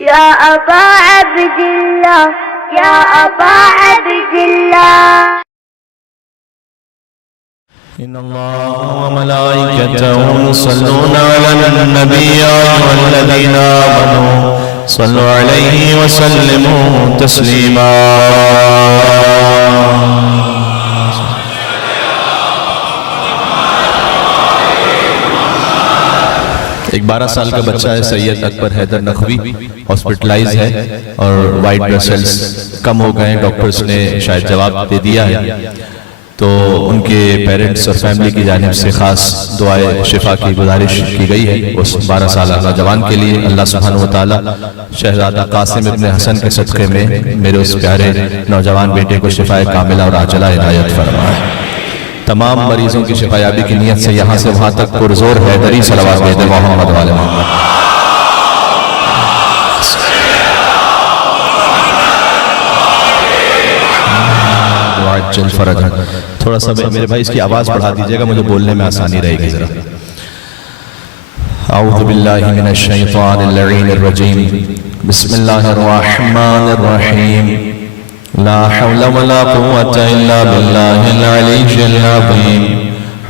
يا أبا عبد الله يا أبا عبد الله إن الله وملائكته يصلون على النبي يا أيها الذين آمنوا صلوا عليه وسلموا تسليما ایک 12 سال کا بچہ ہے سید اکبر حیدر نقوی ہاسپٹلائز ہے اور وائٹ بلڈ سیلز کم ہو گئے ہیں، ڈاکٹرز نے شاید جواب دے دیا ہے، تو ان کے پیرنٹس اور فیملی کی جانب سے خاص دعائے شفا کی گزارش کی گئی ہے اس 12 سالہ نوجوان کے لیے۔ اللہ سبحانہ وتعالی شہزادہ قاسم ابن حسن کے صدقے میں میرے اس پیارے نوجوان بیٹے کو شفا کاملہ اور عاجلہ عنایت فرمائے۔ تمام مریضوں کی شفا یابی کی نیت سے یہاں سے وہاں تک پرزور حیدری صلوات بھیجیں محمد والے محمد۔ تھوڑا سا میرے بھائی اس کی آواز بڑھا دیجئے گا، مجھے بولنے میں آسانی رہے گی ذرا۔ اعوذ باللہ من الشیطان اللعین الرجیم، بسم اللہ الرحمن الرحیم، لا حول ولا قوة الا باللہ العلی العظیم،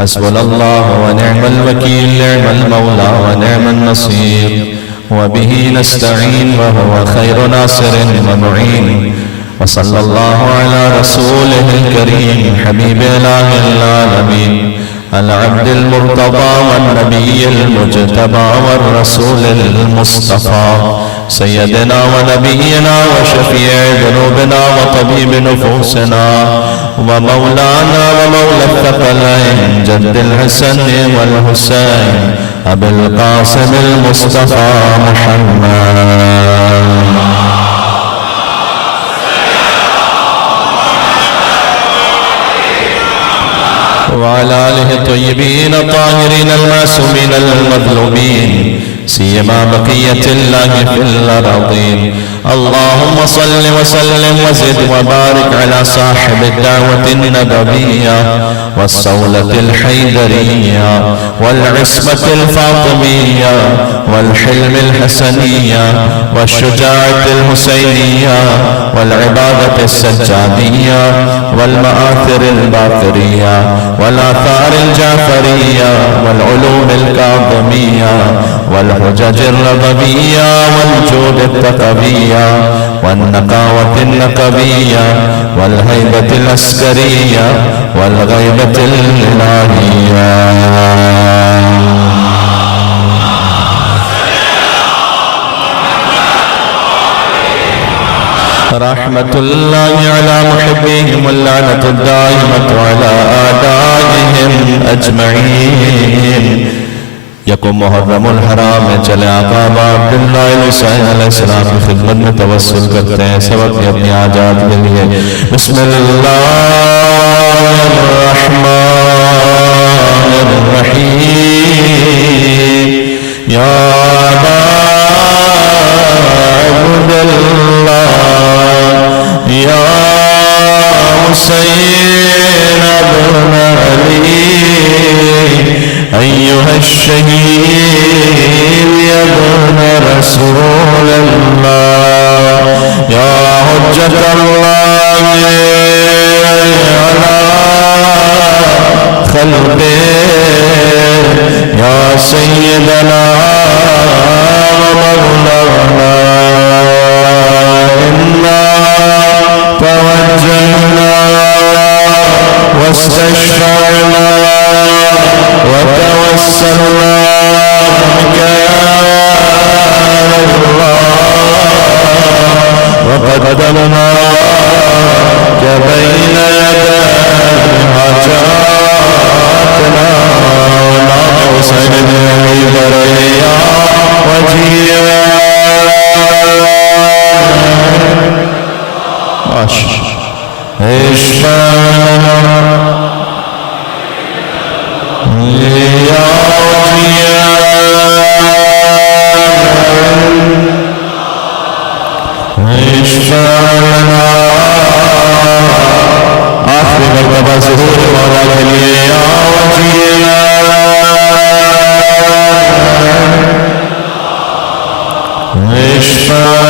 حسبنا اللہ ونعم الوکیل، نعم المولا ونعم النصیر، وبہ نستعین وهو خیر ناصر ومعین، وصلی اللہ علی رسولہ الکریم حبیب الہ العالمین، العبد المرتضى والنبی المجتبى والرسول المصطفى، سیدنا ونبینا وشفیع ذنوبنا وطبیب نفوسنا ومولانا ومولا الثقلین جد الحسن والحسین ابی القاسم المصطفى محمد وعلى آله الطيبين الطاهرين المعصومين المظلومين سيما بقية الله في الأرضين. اللهم صل وسلم وزد وبارك على صاحب الدعوة النبوية والصولة الحيدرية والعصمة الفاطمية والحلم الحسنية والشجاعة الحسينية والعبادة السجادية والمآثر الباقرية والآثار الجعفرية والعلوم الكاظمية والحجج الرضبية والجود التقوية والنقاوة النقبية والهيبة العسكرية والغيبة الإلهية. رحمة الله على محبهم واللعنة الدائمة على أعدائهم أجمعين. یکم محرم الحرام میں چلے آقا عبداللہ علیہ السلام کی خدمت میں توسل کرتے ہیں سب اپنی اپنی آجات کے لیے. بسم اللہ الرحمن الرحیم. یا عبداللہ یا حسین ابن علی أيها الشهيد يا ابن رسول الله يا حجة الله على خلقه يا سيدنا ومولانا إنا توجهنا واستشفعنا وتوسلنا بك يا الله وقدمناك بين يدي حاجاتنا ولا حسين بريا وجيا اشفعنا يا اشفعنا. آخری مرتبہ ظہور مولا کے لیے یا وجینا اشفعنا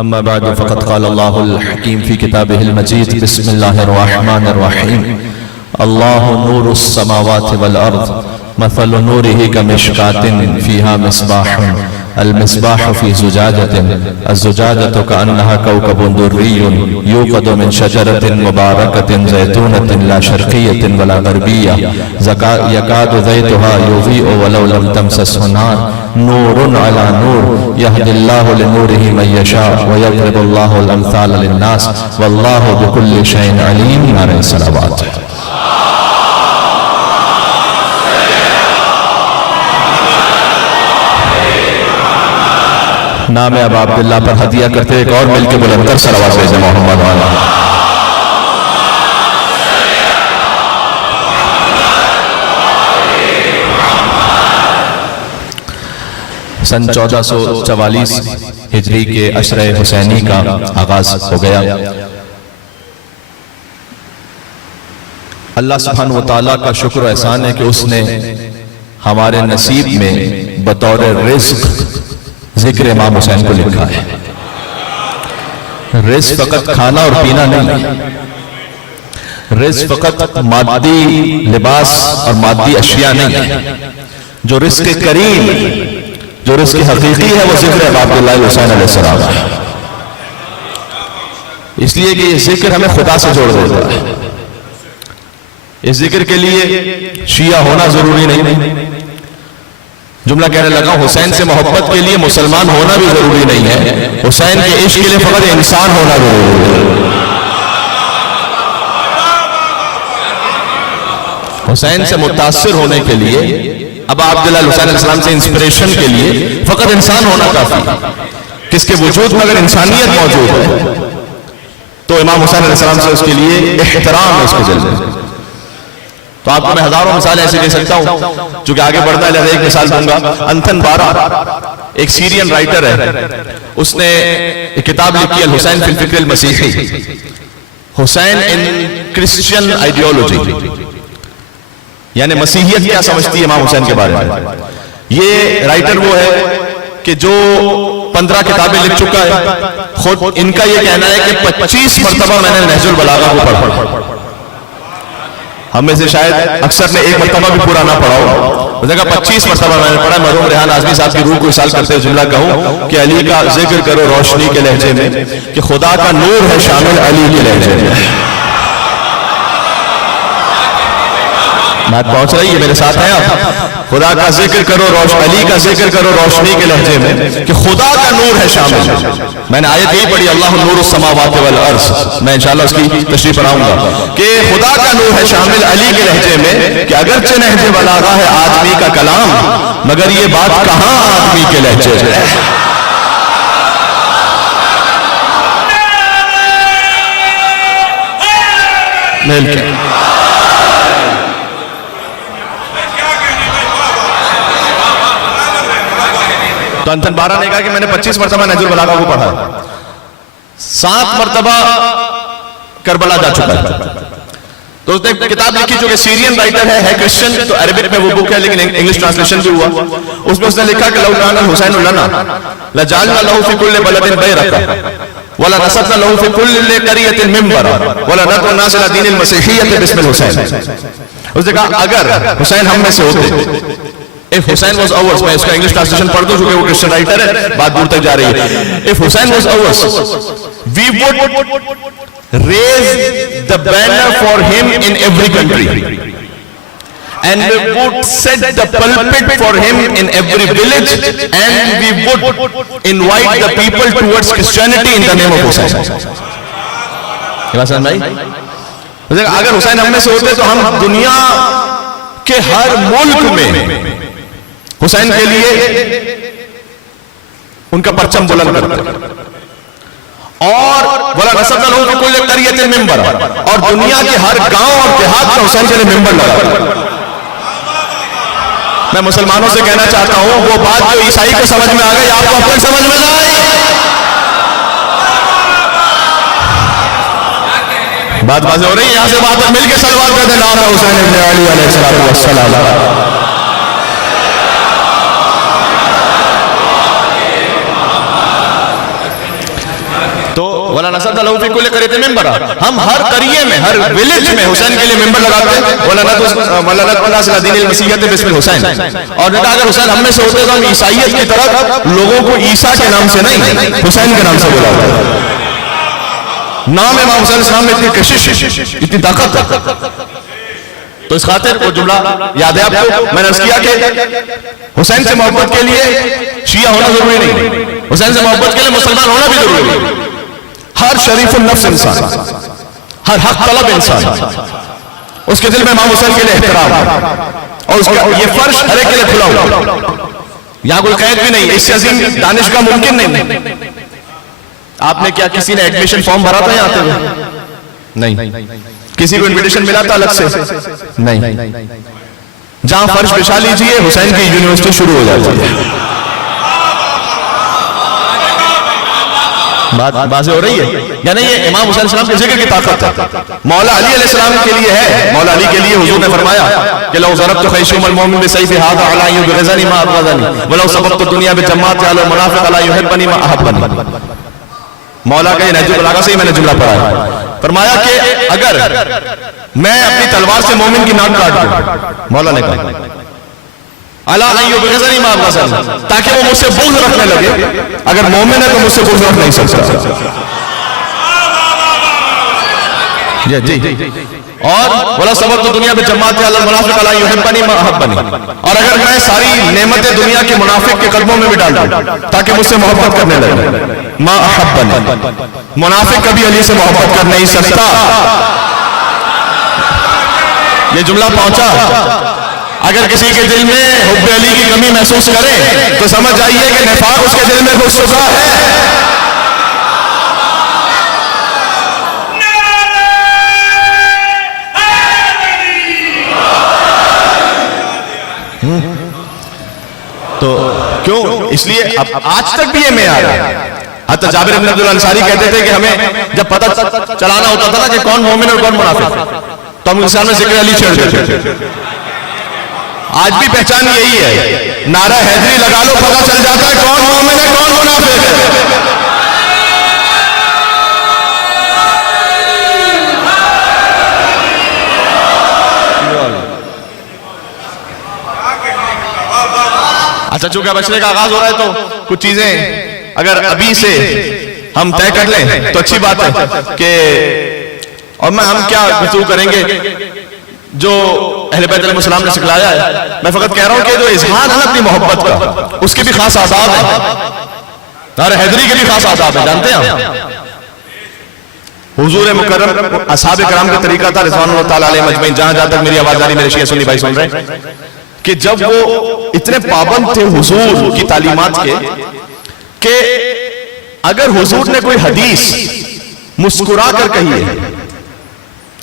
أما بعد فقد قال الله الحكيم في كتابه المجيد بسم الله الرحمن الرحيم الله نور السماوات والأرض مثل نوره كمشكاة فيها مصباح المصباح في زجاجة الزجاجة كأنها كوكب دري يوقد من شجرة مباركة زيتونة لا شرقية ولا غربية يكاد زيتها يضيء ولو لم تمسسه نار نور على نور يهدي الله لنوره من يشاء ويضرب الله الأمثال للناس والله بكل شيء عليم. نعرہ الصلوات. نام ابا عبداللہ پر ہدیہ کرتے ایک اور مل کے بلند کر صلوات بھیجیں محمد والا. سن 1444 ہجری کے عشرہ حسینی کا آغاز ہو گیا. اللہ سبحانہ وتعالیٰ کا شکر و احسان ہے کہ اس نے ہمارے نصیب میں بطور رزق ذکر امام حسین کو لکھا ہے. رزق فقط کھانا اور پینا نہیں، رزق فقط مادی لباس اور مادی اشیاء نہیں. جو رزق کریم، جو رزق حقیقی ہے وہ ذکر ابا عبداللہ حسین علیہ السلام ہے. اس لیے کہ یہ ذکر ہمیں خدا سے جوڑ دیتا ہے. اس ذکر کے لیے شیعہ ہونا ضروری نہیں. جملہ کہنے لگا حسین سے محبت کے لیے مسلمان ہونا بھی ضروری نہیں ہے، حسین کے عشق کے لیے فقط انسان ہونا ضروری ہے. حسین سے متاثر ہونے کے لیے، ابا عبداللہ حسین علیہ السلام سے انسپریشن کے لیے فقط انسان ہونا کافی. کس کے وجود میں اگر انسانیت موجود ہے تو امام حسین علیہ السلام سے اس کے لیے احترام ہے، اس کے جلوے. تو آپ کو میں ہزاروں مثالیں ایسے دے سکتا ہوں، چونکہ آگے بڑھنا ہے لہذا ایک مثال دوں گا. انتھن بارا ایک سیرین رائٹر ہے، اس نے ایک کتاب لکھی الحسین فی الفکر المسیحی، حسین ان کرسچین آئیڈیالوجی، یعنی مسیحیت کیا سمجھتی ہے امام حسین کے بارے میں. یہ رائٹر وہ ہے کہ جو 15 کتابیں لکھ چکا ہے. خود ان کا یہ کہنا ہے کہ 25 مرتبہ میں نے نہج البلاغہ کو پڑھا. ہم میں سے شاید اکثر نے ایک مرتبہ بھی پورا نہ پڑھا ہو، جگہ 25 مرتبہ میں نے پڑھا. مرحوم ریحان اعظمی صاحب کی روح کو اصال کرتے ہوئے جملہ کہوں کہ علی کا ذکر کرو روشنی کے لہجے میں، کہ خدا کا نور ہے شامل علی کے لہجے میں. بات پہنچ رہی ہے؟ میرے ساتھ ہیں آپ؟ خدا کا ذکر کرو علی کا ذکر کرو روشنی کے لہجے میں، کہ خدا کا نور ہے شامل. میں نے آیت یہی پڑھی اللہ نور السماوات والارض، میں انشاءاللہ اس کی تشریح پر آؤں گا، کہ خدا کا نور ہے شامل علی کے لہجے میں، کہ اگرچہ نہج بلاغہ ہے آدمی کا کلام مگر یہ بات کہاں آدمی کے لہجے ہے. مل کے تو انتھن بارہ نے کہا کہ میں نے 25 مرتبہ نہج البلاغہ کو پڑھا، 7 مرتبہ کربلا جا چکا ہے. تو اس نے کتاب لکھی جو کہ سیرین رائٹر ہے کرسچن، تو عربک میں وہ بک ہے لیکن انگلش ٹرانسلیشن بھی ہوا. اس میں اس نے لکھا کہ لو کان الحسین لنا لجعلنا له في كل بلد بیرقا ولا نصبنا له في كل قرية منبرا ولا ندعو الناس الى دین المسیحیۃ باسم الحسین. اس نے کہا اگر حسین ہم میں سے ہوتے، if Hussein was ours، میں اس کا انگلش ٹرانسلیشن پڑھ دوں چونکہ وہ کرسچن رائٹر ہے، بات دور تک جا رہی ہے. if Hussein was ours we would raise the banner for him in every country and we would set the pulpit for him in every village and we would invite the people towards Christianity in the name of Hussein. یہ بات سمجھ بھائی؟ اگر حسین ہم میں سے ہوتے تو ہم دنیا کے ہر ملک میں حسین کے لیے ان کا پرچم بلند کرتے، اور وَلَا نَصَبْنَا لَهُ فِي كُلِّ قَرْيَةٍ مِنبَرًا، اور دنیا کے ہر گاؤں اور دیہات میں حسین کے لیے ممبر لگا. میں مسلمانوں سے کہنا چاہتا ہوں وہ بات جو عیسائی کو سمجھ میں آ گئی آپ کو اب تک سمجھ میں نہ آئی. بات واضح ہو رہی ہے؟ یہاں سے بات مل کے صلوات کرتے ہیں نام حسین ابن علی علیہ السلام. وَلَا نَصَبْنَا لَهُ فِي كُلِّ قَرْيَةٍ مِنْبَرًا, ہم ہر قریے میں, ہر ویلیج میں حسین کے لیے ممبر لگاتے ہیں. وَلَا نَدْعُو إِلَىٰ دِینِ الْمَسِیحِیَّةِ بِاسْمِ الْحُسَین, اور اگر حسین ہم میں سے ہوتے تو ہم عیسائیت کی طرف لوگوں کو عیسیٰ کے نام سے نہیں حسین کے نام سے بلا ہوتا. نام امام حسین السلام میں اتنی کشش, اتنی طاقت ہے. تو اس خاطر وہ جملہ یاد ہے آپ کو, میں نے عرض کیا کہ حسین سے محبت کے لیے شیعہ ہونا ضروری نہیں, حسین سے محبت کے لیے مسلمان ہونا بھی ضروری نہیں. ہر شریف النفس انسان, ہر حق طلب انسان, اس کے دل میں امام حسین کے لیے احترام ہے, اور اس کا یہ فرش ہر ایک کے لیے کھلا ہوا. یہاں کوئی قید بھی نہیں, اس سے عظیم دانش کا ممکن نہیں. آپ نے کیا کسی نے ایڈمیشن فارم بھرا تھا یہاں آتے ہوئے؟ نہیں. کسی کو انویٹیشن ملا تھا الگ سے؟ نہیں. جہاں فرش بچھا لیجئے حسین کی یونیورسٹی شروع ہو جاتی ہے. بات واضح ہو رہی ہے, یعنی یہ امام حسین السلام کے ذکر کی طاقت ہے. مولا علی علیہ السلام کے لیے ہے, مولا علی کے لیے حضور نے فرمایا کہ لو ضربت خیشوم المؤمن بسیف هذا على يبغضني ما ابغضني ولو سبقت الدنيا بجماعت على المنافق لا يحبني ما احبني. مولا کا یہ نہج البلاغہ سے ہی میں نے جملہ پڑھا ہے. فرمایا کہ اگر میں اپنی تلوار سے مومن کی ناک کاٹ دوں, مولا نے کہا الا ان یبغضنی ما ابغضنی, تاکہ وہ مجھ سے بغض رکھنے لگے. اگر مومن ہے تو مجھ سے بغض رکھ نہیں سکتا. جی. اور ولا سبقت دنیا میں جماعت علی المنافق لا یحبنی ما احبنی, اور اگر میں ساری نعمتیں دنیا کے منافق کے قلبوں میں بھی ڈال دوں تاکہ مجھ سے محبت کرنے لگے. ما احبنی, منافق کبھی علی سے محبت کر نہیں سکتا. یہ جملہ پہنچا. اگر کسی کے دل میں حب علی کی کمی محسوس کرے تو سمجھ جائیے کہ نفاق اس کے دل میں گھس چکا ہے. تو کیوں, اس لیے اب آج تک بھی یہ معیار ہے. حتی جابر بن عبداللہ انصاری کہتے تھے کہ ہمیں جب پتہ چلانا ہوتا تھا نا کہ کون مومن اور کون منافق, تو ہم انسان میں ذکر علی چھیڑ دیتے تھے. آج بھی پہچان یہی ہے, نعرہ حیدری لگا لو پتہ چل جاتا ہے کون مومن ہے کون منافق ہے. اچھا, چونکہ بچنے کا آغاز ہو رہا ہے تو کچھ چیزیں اگر ابھی سے ہم طے کر لیں تو اچھی بات ہے کہ, اور ہم کیا گفتگو کریں گے جو اہل بیت علیہ السلام نے سکھلایا ہے. میں فقط کہہ رہا ہوں کہ جو اظہار ہے اپنی محبت کا, اس کے بھی خاص آداب ہیں. اور حیدری کے بھی خاص آداب ہیں, جانتے ہیں حضور مکرم اصحاب کرام کا طریقہ تھا رضوان اللہ تعالیٰ علیہ مجمعین. جہاں تک میری آواز آ رہی, میرے شیعہ سنی بھائی سن رہے ہیں, کہ جب وہ اتنے پابند تھے حضور کی تعلیمات کے کہ اگر حضور نے کوئی حدیث مسکرا کر کہی ہے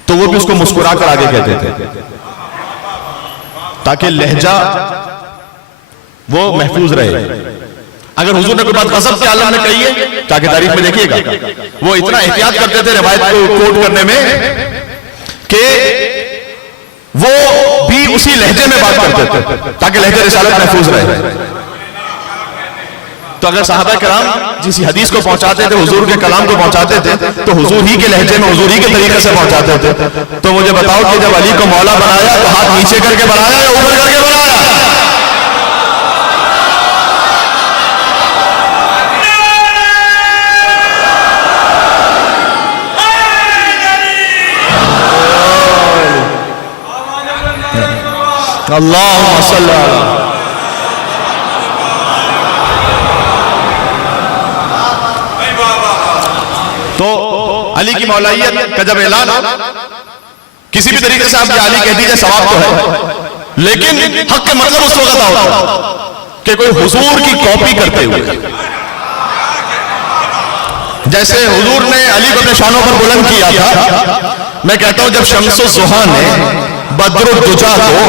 تو وہ بھی اس کو مسکرا کر آگے کہتے تھے تاکہ لہجہ وہ محفوظ رہے. اگر حضور نے کوئی بات غضب کے عالم میں کہی ہے, تاکہ تاریخ میں دیکھیے گا, وہ اتنا احتیاط کرتے تھے روایت کو کوٹ کرنے میں کہ وہ بھی اسی لہجے میں بات کرتے تھے تاکہ لہجہ رسالت محفوظ رہے. تو اگر صحابہ کرام جس حدیث کو پہنچاتے تھے, حضور کے کلام کو پہنچاتے تھے, تو حضور ہی کے لہجے میں, حضور ہی کے طریقے سے پہنچاتے تھے. تو مجھے بتاؤ کہ جب علی کو مولا بنایا تو ہاتھ نیچے کر کے بنایا یا اوپر کر کے بنایا؟ اللہم صلی اللہ. تو علی کی مولائیت کا جب اعلان ہو, کسی بھی طریقے سے آپ یہ علی کہہ دیجئے ثواب تو ہے, لیکن حق کے مطلب اس وقت ہوتا کہ کوئی حضور کی کاپی کرتے ہوئے. جیسے حضور نے علی کو اپنے شانوں پر بلند کیا تھا, میں کہتا ہوں جب شمس الضحیٰ نے بدر الدجا کو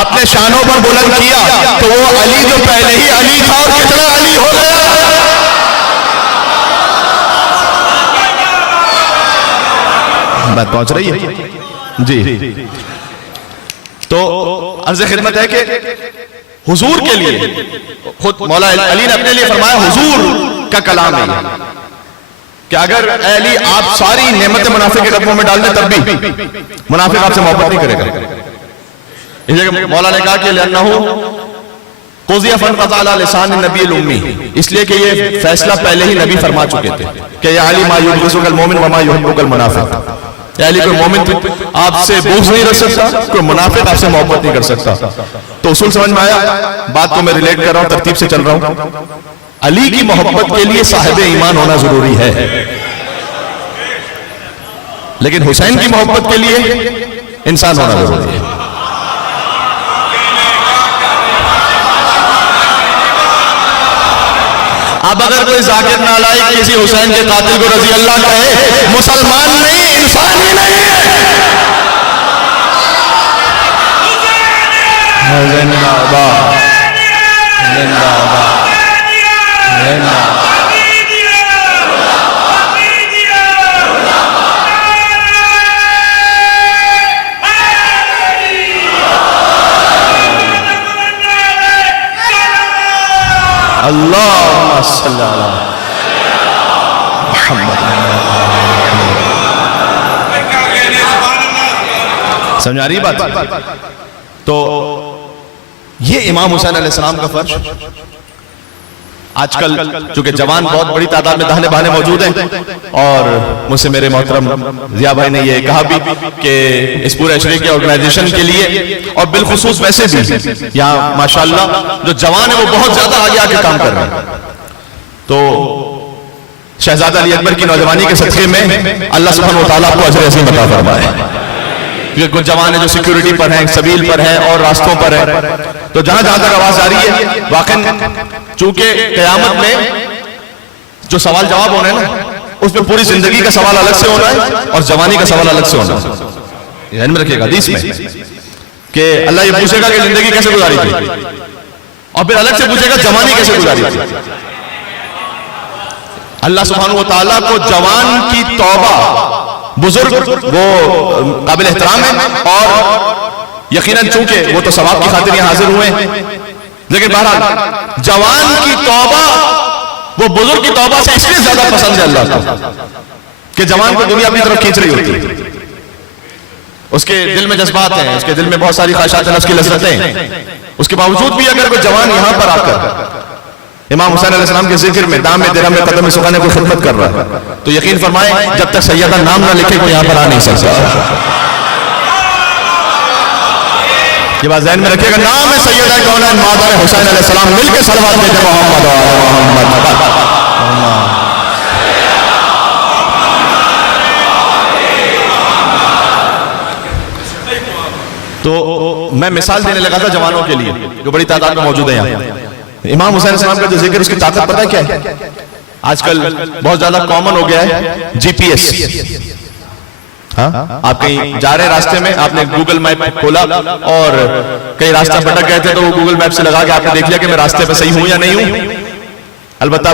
اپنے شانوں پر بلند کیا تو وہ علی جو پہلے ہی علی تھا اور کتنا علی ہو گیا. بات پہنچ رہی ہے جی. تو عرض خدمت ہے کہ حضور کے لیے خود مولا علی نے اپنے لیے فرمایا, حضور کا کلام ہے کہ اگر اے علی آپ ساری نعمتیں منافق کے قدموں میں ڈال دیں تب بھی منافق آپ سے محبت نہیں کرے گا. اس جگہ مولا نے کہا کہ لأنہو قضی فانقضى على لسان النبی الامی، اس لیے کہ یہ فیصلہ پہلے ہی نبی فرما چکے تھے کہ یا علی ما یبغضک المؤمن وما یحبک المنافق. یا علی کوئی مومن آپ سے بغض نہیں رکھ سکتا، کوئی منافق آپ سے محبت نہیں کر سکتا. تو اصول سمجھ میں آیا؟ بات کو میں ریلیٹ کر رہا ہوں، ترتیب سے چل رہا ہوں. علی کی محبت کے لیے صاحب ایمان ہونا ضروری ہے، لیکن حسین کی محبت کے لیے انسان ہونا ضروری ہے. اب اگر کوئی ذاکر نالائق کسی حسین کے قاتل کو رضی اللہ کہے، مسلمان نہیں، انسان ہی نہیں ہے. زندہ باد، زندہ باد، زندہ باد. اللہم صلی علی محمد. سمجھ آ رہی بات؟ تو یہ امام حسین علیہ السلام کا فرش. آج کل چونکہ جوان بہت بڑی تعداد میں داہنے باہنے موجود ہیں، اور مجھ سے میرے محترم ضیاء بھائی نے یہ کہا بھی کہ اس پورے اشرے کی آرگنائزیشن کے لیے، اور بالخصوص ویسے بھی یہاں ماشاءاللہ جو جوان ہیں وہ بہت زیادہ آگے آ کے کام کر رہے ہیں. تو شہزادہ علی اکبر کی نوجوانی کے صدقے میں اللہ سبحانہ و تعالیٰ کو اجر عظیم عطا فرمائے. کیونکہ کچھ جوان ہیں جو سیکیورٹی پر ہیں، سبیل پر ہیں اور راستوں پر ہیں. تو جہاں جہاں تک آواز آ رہی ہے، واقعاً چونکہ قیامت میں جو سوال جواب ہونا ہے نا، اس میں پوری زندگی کا سوال الگ سے ہونا ہے اور جوانی کا سوال الگ سے ہونا ہے. یہ ذہن میں رکھیے گا حدیث میں کہ اللہ یہ پوچھے گا کہ زندگی کیسے گزاری تھی، اور پھر الگ سے پوچھے گا جوانی کیسے گزاری تھی. اللہ سبحانہ و تعالیٰ کو جوان کی توبہ، بزرگ وہ قابل احترام ہے، اور یقیناً چونکہ وہ تو ثواب کی خاطر یہاں حاضر ہوئے ہیں، لیکن بہرحال جوان کی توبہ وہ بزرگ کی توبہ سے اس لیے زیادہ پسند ہے اللہ کو کہ جوان کو دنیا اپنی طرف کھینچ رہی ہوتی ہے. اس کے دل میں جذبات ہیں، اس کے دل میں بہت ساری خواہشات نفس کی لذتیں ہیں. اس کے باوجود بھی اگر کوئی جوان یہاں پر آ کر امام حسین علیہ السلام کے ذکر میں دام میں درہم میں قدم میں سکھانے کو خدمت کر رہا ہے، تو یقین فرمائیں جب تک سیدہ نام نہ لکھے کوئی یہاں پر آ نہیں سکتا. یہ بات ذہن میں رکھیے گا، نام ہے سیدہ کونین مادر حسین علیہ السلام، مل کے صلوات بھیجیں محمد محمد. تو میں مثال دینے لگا تھا جوانوں کے لیے جو بڑی تعداد میں موجود ہیں یہاں. امام حسین علیہ السلام کا جو ذکر، اس کی طاقت پتہ کیا ہے؟ آج کل بہت زیادہ کامن ہو گیا ہے جی پی ایس. آپ کہیں جا رہے راستے میں، آپ نے گوگل میپ کھولا اور کئی راستہ بھٹک گئے تھے تو وہ گوگل میپ سے لگا کے آپ نے دیکھ لیا کہ میں راستے پہ صحیح ہوں یا نہیں ہوں. البتہ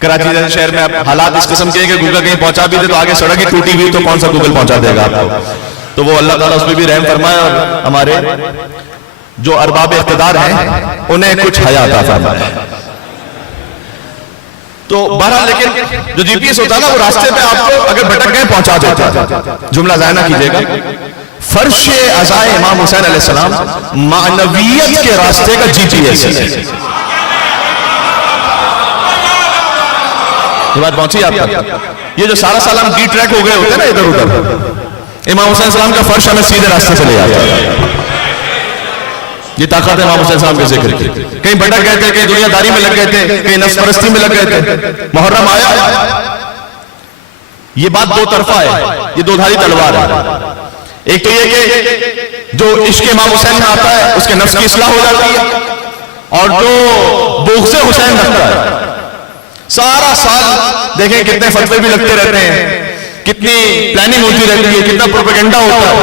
کراچی جیسے شہر میں حالات اس قسم کے ہیں کہ گوگل کہیں پہنچا بھی دے تو آگے سڑک ہی ٹوٹی ہوئی، تو کون سا گوگل پہنچا دے گا آپ کو. تو وہ اللہ تعالیٰ اس پہ بھی رحم فرمائے، اور ہمارے جو ارباب اقتدار ہیں انہیں کچھ حیا عطا فرمائے. تو بہرحال لیکن جو جی پی ایس ہوتا ہے نا، وہ راستے پہ آپ کو اگر بھٹک گئے پہنچا دیتا ہے. جملہ ضائع نہ کیجیے گا. فرش عزائے امام حسین علیہ السلام معنویت کے راستے کا جی پی ایس ہے. یہ بات پہنچی آپ تک؟ یہ جو سارا سال ہم ڈی ٹریک ہو گئے ہوتے ہیں نا ادھر ادھر، امام حسین السلام کا فرش ہمیں سیدھے راستے سے لے جاتا ہے. یہ طاقت ہے امام حسین السلام کے ذکر کی. کہیں بھٹک گئے تھے، کہیں دنیا داری میں لگ گئے تھے، کہیں نفس پرستی میں لگ گئے تھے. محرم آیا، یہ بات دو طرفہ ہے، یہ دو دھاری تلوار ہے. ایک تو یہ کہ جو عشق امام حسین میں آتا ہے اس کے نفس کی اصلاح ہو جاتی ہے، اور جو بغض حسین رکھتا ہے سارا سال دیکھیں کتنے فتوے بھی لگتے رہتے ہیں، کتنی پلاننگ ہوتی رہتی ہے، کتنا پروپیگنڈا ہوتا ہے،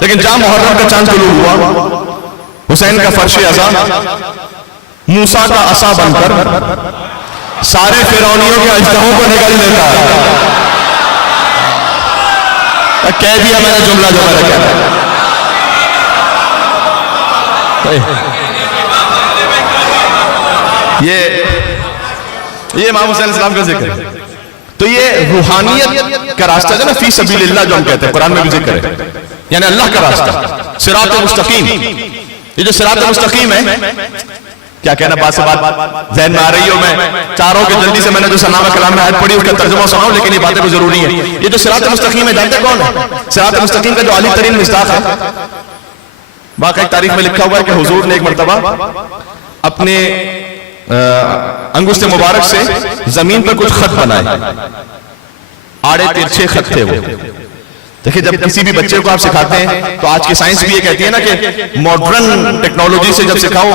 لیکن جہاں محرم کا چاند طلوع ہوا، حسین کا فرش عزا موسیٰ کا عصا بن کر سارے فرعونیوں کے اجدہوں کو نگل لیتا ہے. کہہ دیا میں نے جملہ جو میں نے کہا. یہ امام حسین علیہ السلام کا ذکر ہے. تو یہ روحانیت کا راستہ جو نا فی سبیل اللہ جو ہم کہتے ہیں قرآن میں بھی ذکر ہے, یعنی اللہ کا راستہ, صراط مستقیم. یہ جو صراط مستقیم ہے, کیا کہنا بات سے بات ذہن میں آ رہی ہو, میں چاہ رہا ہوں کہ جلدی سے میں نے جو سنامہ کلام میں آیت پڑھی اس کا ترجمہ سناؤں, لیکن یہ باتیں کو ضروری ہیں. یہ جو صراط مستقیم ہے جانتے کون ہے؟ صراط مستقیم کا جو عالی ترین مصداق ہے, واقعی تاریخ میں لکھا ہوا ہے کہ حضور نے ایک مرتبہ اپنے انگشت مبارک سے زمین پر کچھ خط بنائے, آڑے ترچھے خط تھے وہ. دیکھیں جب کسی بھی بچے کو آپ سکھاتے ہیں تو آج کی سائنس بھی یہ کہتی ہے نا کہ ماڈرن ٹیکنالوجی سے جب سکھاؤ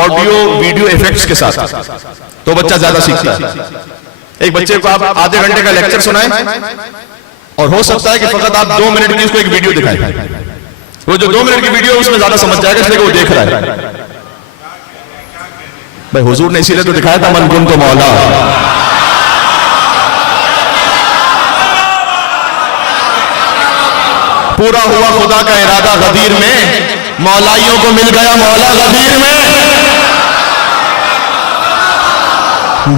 آڈیو ویڈیو ایفیکٹس کے ساتھ تو بچہ زیادہ سیکھتا ہے. ایک بچے کو آپ آدھے گھنٹے کا لیکچر سنائیں اور ہو سکتا ہے کہ فقط آپ 2 منٹ کی اس کو ایک ویڈیو دکھائیں, وہ جو 2 منٹ کی ویڈیو اس میں زیادہ سمجھ جائے گا اس لیے کہ وہ دیکھ رہا ہے. بھائی حضور نے اسی لیے تو دکھایا تھا من کنت مولا. پورا ہوا خدا کا ارادہ غدیر میں, مولائیوں کو مل گیا مولا غدیر میں.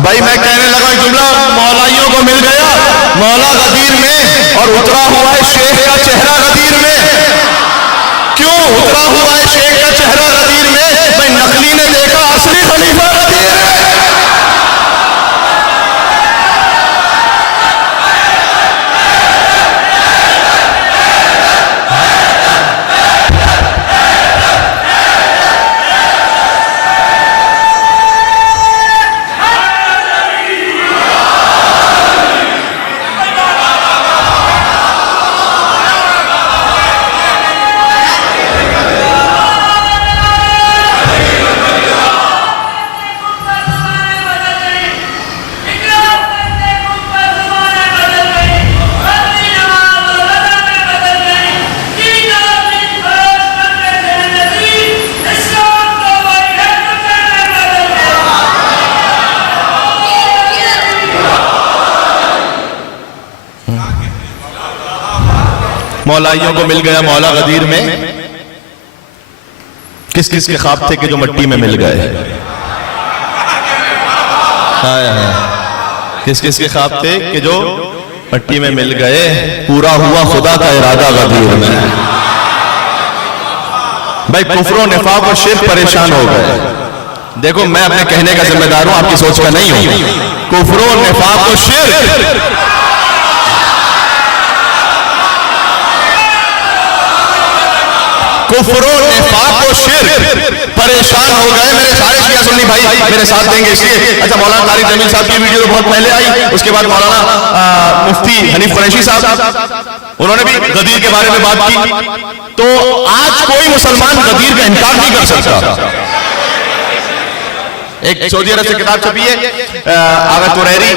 بھائی میں کہنے لگا جملہ, مولائیوں کو مل گیا مولا غدیر میں, اور اترا ہوا ہے شیخ کا چہرہ غدیر میں. کیوں اترا ہوا ہے شیخ کا چہرہ غدیر میں؟ بھائی نقلی نے دیکھا اصلی خلیفہ غدیر ہے. مولائیوں کو مل گیا مولا غدیر میں. کس کس کے خواب تھے کہ جو مٹی میں مل گئے؟ کس کس کے خواب تھے کہ جو مٹی میں مل گئے؟ پورا ہوا خدا کا ارادہ غدیر میں. بھائی کفر و نفاق و شرک پریشان ہو گئے. دیکھو میں اپنے کہنے کا ذمہ دار ہوں, آپ کی سوچ کا نہیں ہوں. کفر و نفاق و شرک کفر و نفاق و شرک پریشان ہو گئے. میرے سارے شیعہ سنی بھائی میرے ساتھ دیں گے اس لیے. اچھا مولانا طارق جمیل صاحب کی ویڈیو بہت پہلے آئی, اس کے بعد مولانا مفتی حنیف قریشی صاحب انہوں نے بھی غدیر کے بارے میں بات کی. تو آج کوئی مسلمان غدیر کا انکار نہیں کر سکتا. ایک سعودی عرب سے کتاب چھپی ہے آغا توریری,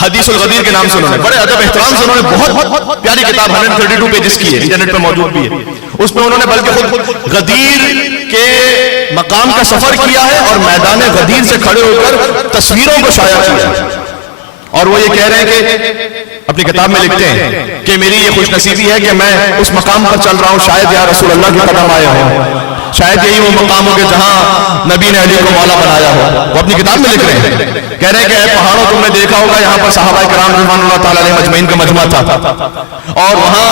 حدیث الغدیر کے نام سے, انہوں نے بڑے ادب احترام سے انہوں نے بہت پیاری کتاب 132 پیجز کی ہے, انٹرنیٹ پہ موجود بھی ہے. اس میں انہوں نے بلکہ خود غدیر کے مقام کا سفر کیا ہے اور میدان غدیر سے کھڑے ہو کر تصویروں کو شائع کیا ہے. اور وہ یہ کہہ رہے ہیں کہ اپنی کتاب میں لکھتے ہیں کہ میری یہ خوش نصیبی ہے کہ میں اس مقام پر چل رہا ہوں, شاید یا رسول اللہ کے قدم آئے ہوں, شاید یہی وہ مقام ہو کہ جہاں نبی نے علی کو مولا بنایا ہو. وہ اپنی کتاب میں لکھ رہے ہیں, کہہ رہے ہیں کہ اے پہاڑوں تم نے دیکھا ہوگا یہاں پر صحابہ کرام رضوان اللہ تعالی علیہ مجمعین کا مجمع تھا, اور وہاں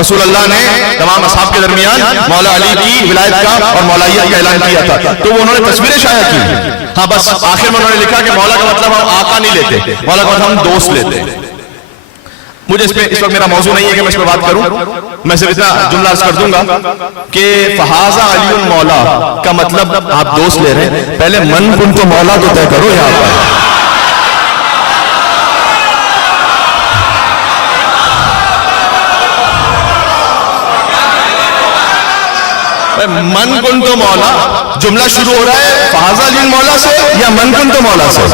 رسول اللہ نے تمام اصحاب کے درمیان مولا علی کی ولایت کا اور مولائیت کا اعلان کیا تھا. تو وہ انہوں نے تصویریں شائع کی. ہاں بس آخر میں انہوں نے لکھا کہ مولا کا مطلب ہم آقا نہیں لیتے, مولا کا مطلب ہم دوست لیتے. مجھے اس وقت میرا موضوع نہیں ہے کہ میں اس پہ بات کروں, میں صرف اتنا جملہ عرض کر دوں گا کہ فہذا علی المولا کا مطلب آپ دوست لے رہے ہیں, پہلے من کنت مولا تو طے کرو یہاں پر. من کنت مولا جملہ شروع ہو رہا ہے فہذا علی المولا سے یا من کنت مولا سے؟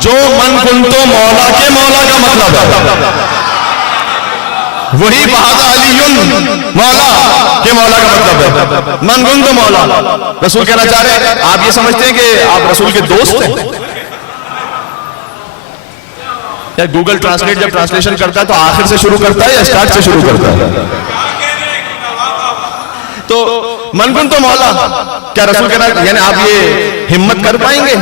جو من کنت مولا کے مولا کا مطلب ہے وہی فہذا علی مولا کے مولا کا مطلب ہے. من کنت مولا رسول کہنا چاہ رہے ہیں, آپ یہ سمجھتے ہیں کہ آپ رسول کے دوست ہیں؟ یا گوگل ٹرانسلیٹ جب ٹرانسلیشن کرتا ہے تو آخر سے شروع کرتا ہے یا اسٹارٹ سے شروع کرتا ہے؟ تو من کنت مولا کیا رسول کہنا, یعنی آپ یہ ہمت کر پائیں گے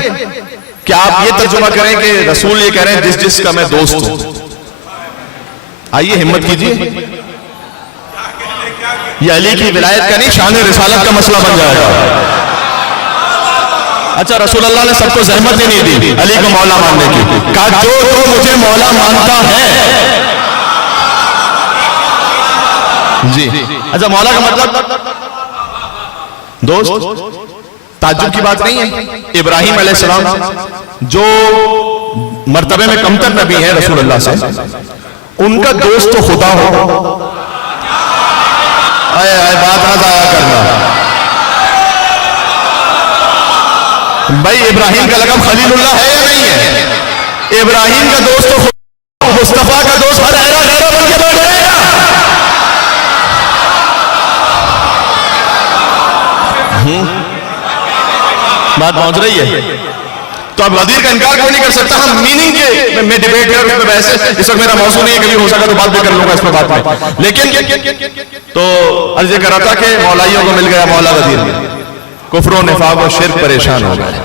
کہ آپ یہ ترجمہ کریں کہ رسول یہ کہہ رہے ہیں جس جس کا میں دوست ہوں. آئیے ہمت کیجیے. یہ علی کی ولایت کا نہیں، شان رسالت کا مسئلہ بن جائے گا. اچھا رسول اللہ نے سب کو زحمت ہی نہیں دی علی کو مولا ماننے کی. کہا جو مجھے مولا مانتا ہے. جی اچھا مولا کا مطلب دوست. تعجب کی بات نہیں ہے. ابراہیم علیہ السلام جو مرتبے میں کمتر نبی ہے رسول اللہ سے، ان کا دوست تو خدا ہو. بات نہ ضائع کرنا بھائی. ابراہیم کا لقب خلیل اللہ ہے یا نہیں ہے؟ ابراہیم کا دوست تو مصطفیٰ کا دوست ہر ایرا غیرہ بن کے بیٹھ رہے گا. بات پہنچ رہی ہے. تو اب غدیر کا انکار کوئی نہیں کر سکتا. ہم میننگ کے میں ڈیبیٹ کر اس پہ بحث ہے. اس وقت میرا موضوع نہیں ہے، کبھی ہو سکا تو بات بھی کر لوں گا اس پہ بات میں. لیکن تو عرض یہ کر رہا تھا کہ مولائیوں کو مل گیا مولا غدیر. کفر و نفاق و شرک پریشان ہو گئے.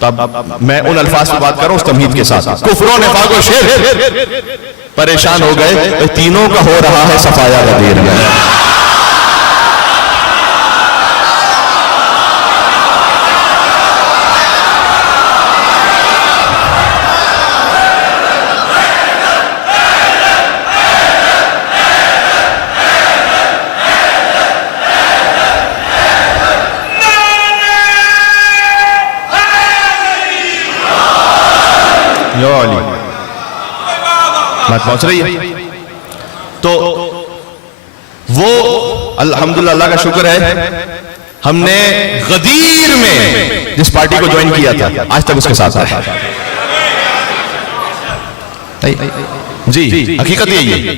تب میں ان الفاظ پہ بات کر رہا ہوں اس تمہید کے ساتھ. کفر و نفاق و شرک پریشان ہو گئے. تینوں کا ہو رہا ہے صفایا غدیر میں. بات پہنچ رہی ہے. تو وہ الحمدللہ اللہ کا شکر ہے ہم نے غدیر میں جس پارٹی کو جوائن کیا تھا آج تک اس کے ساتھ ہے. جی حقیقت یہی ہے.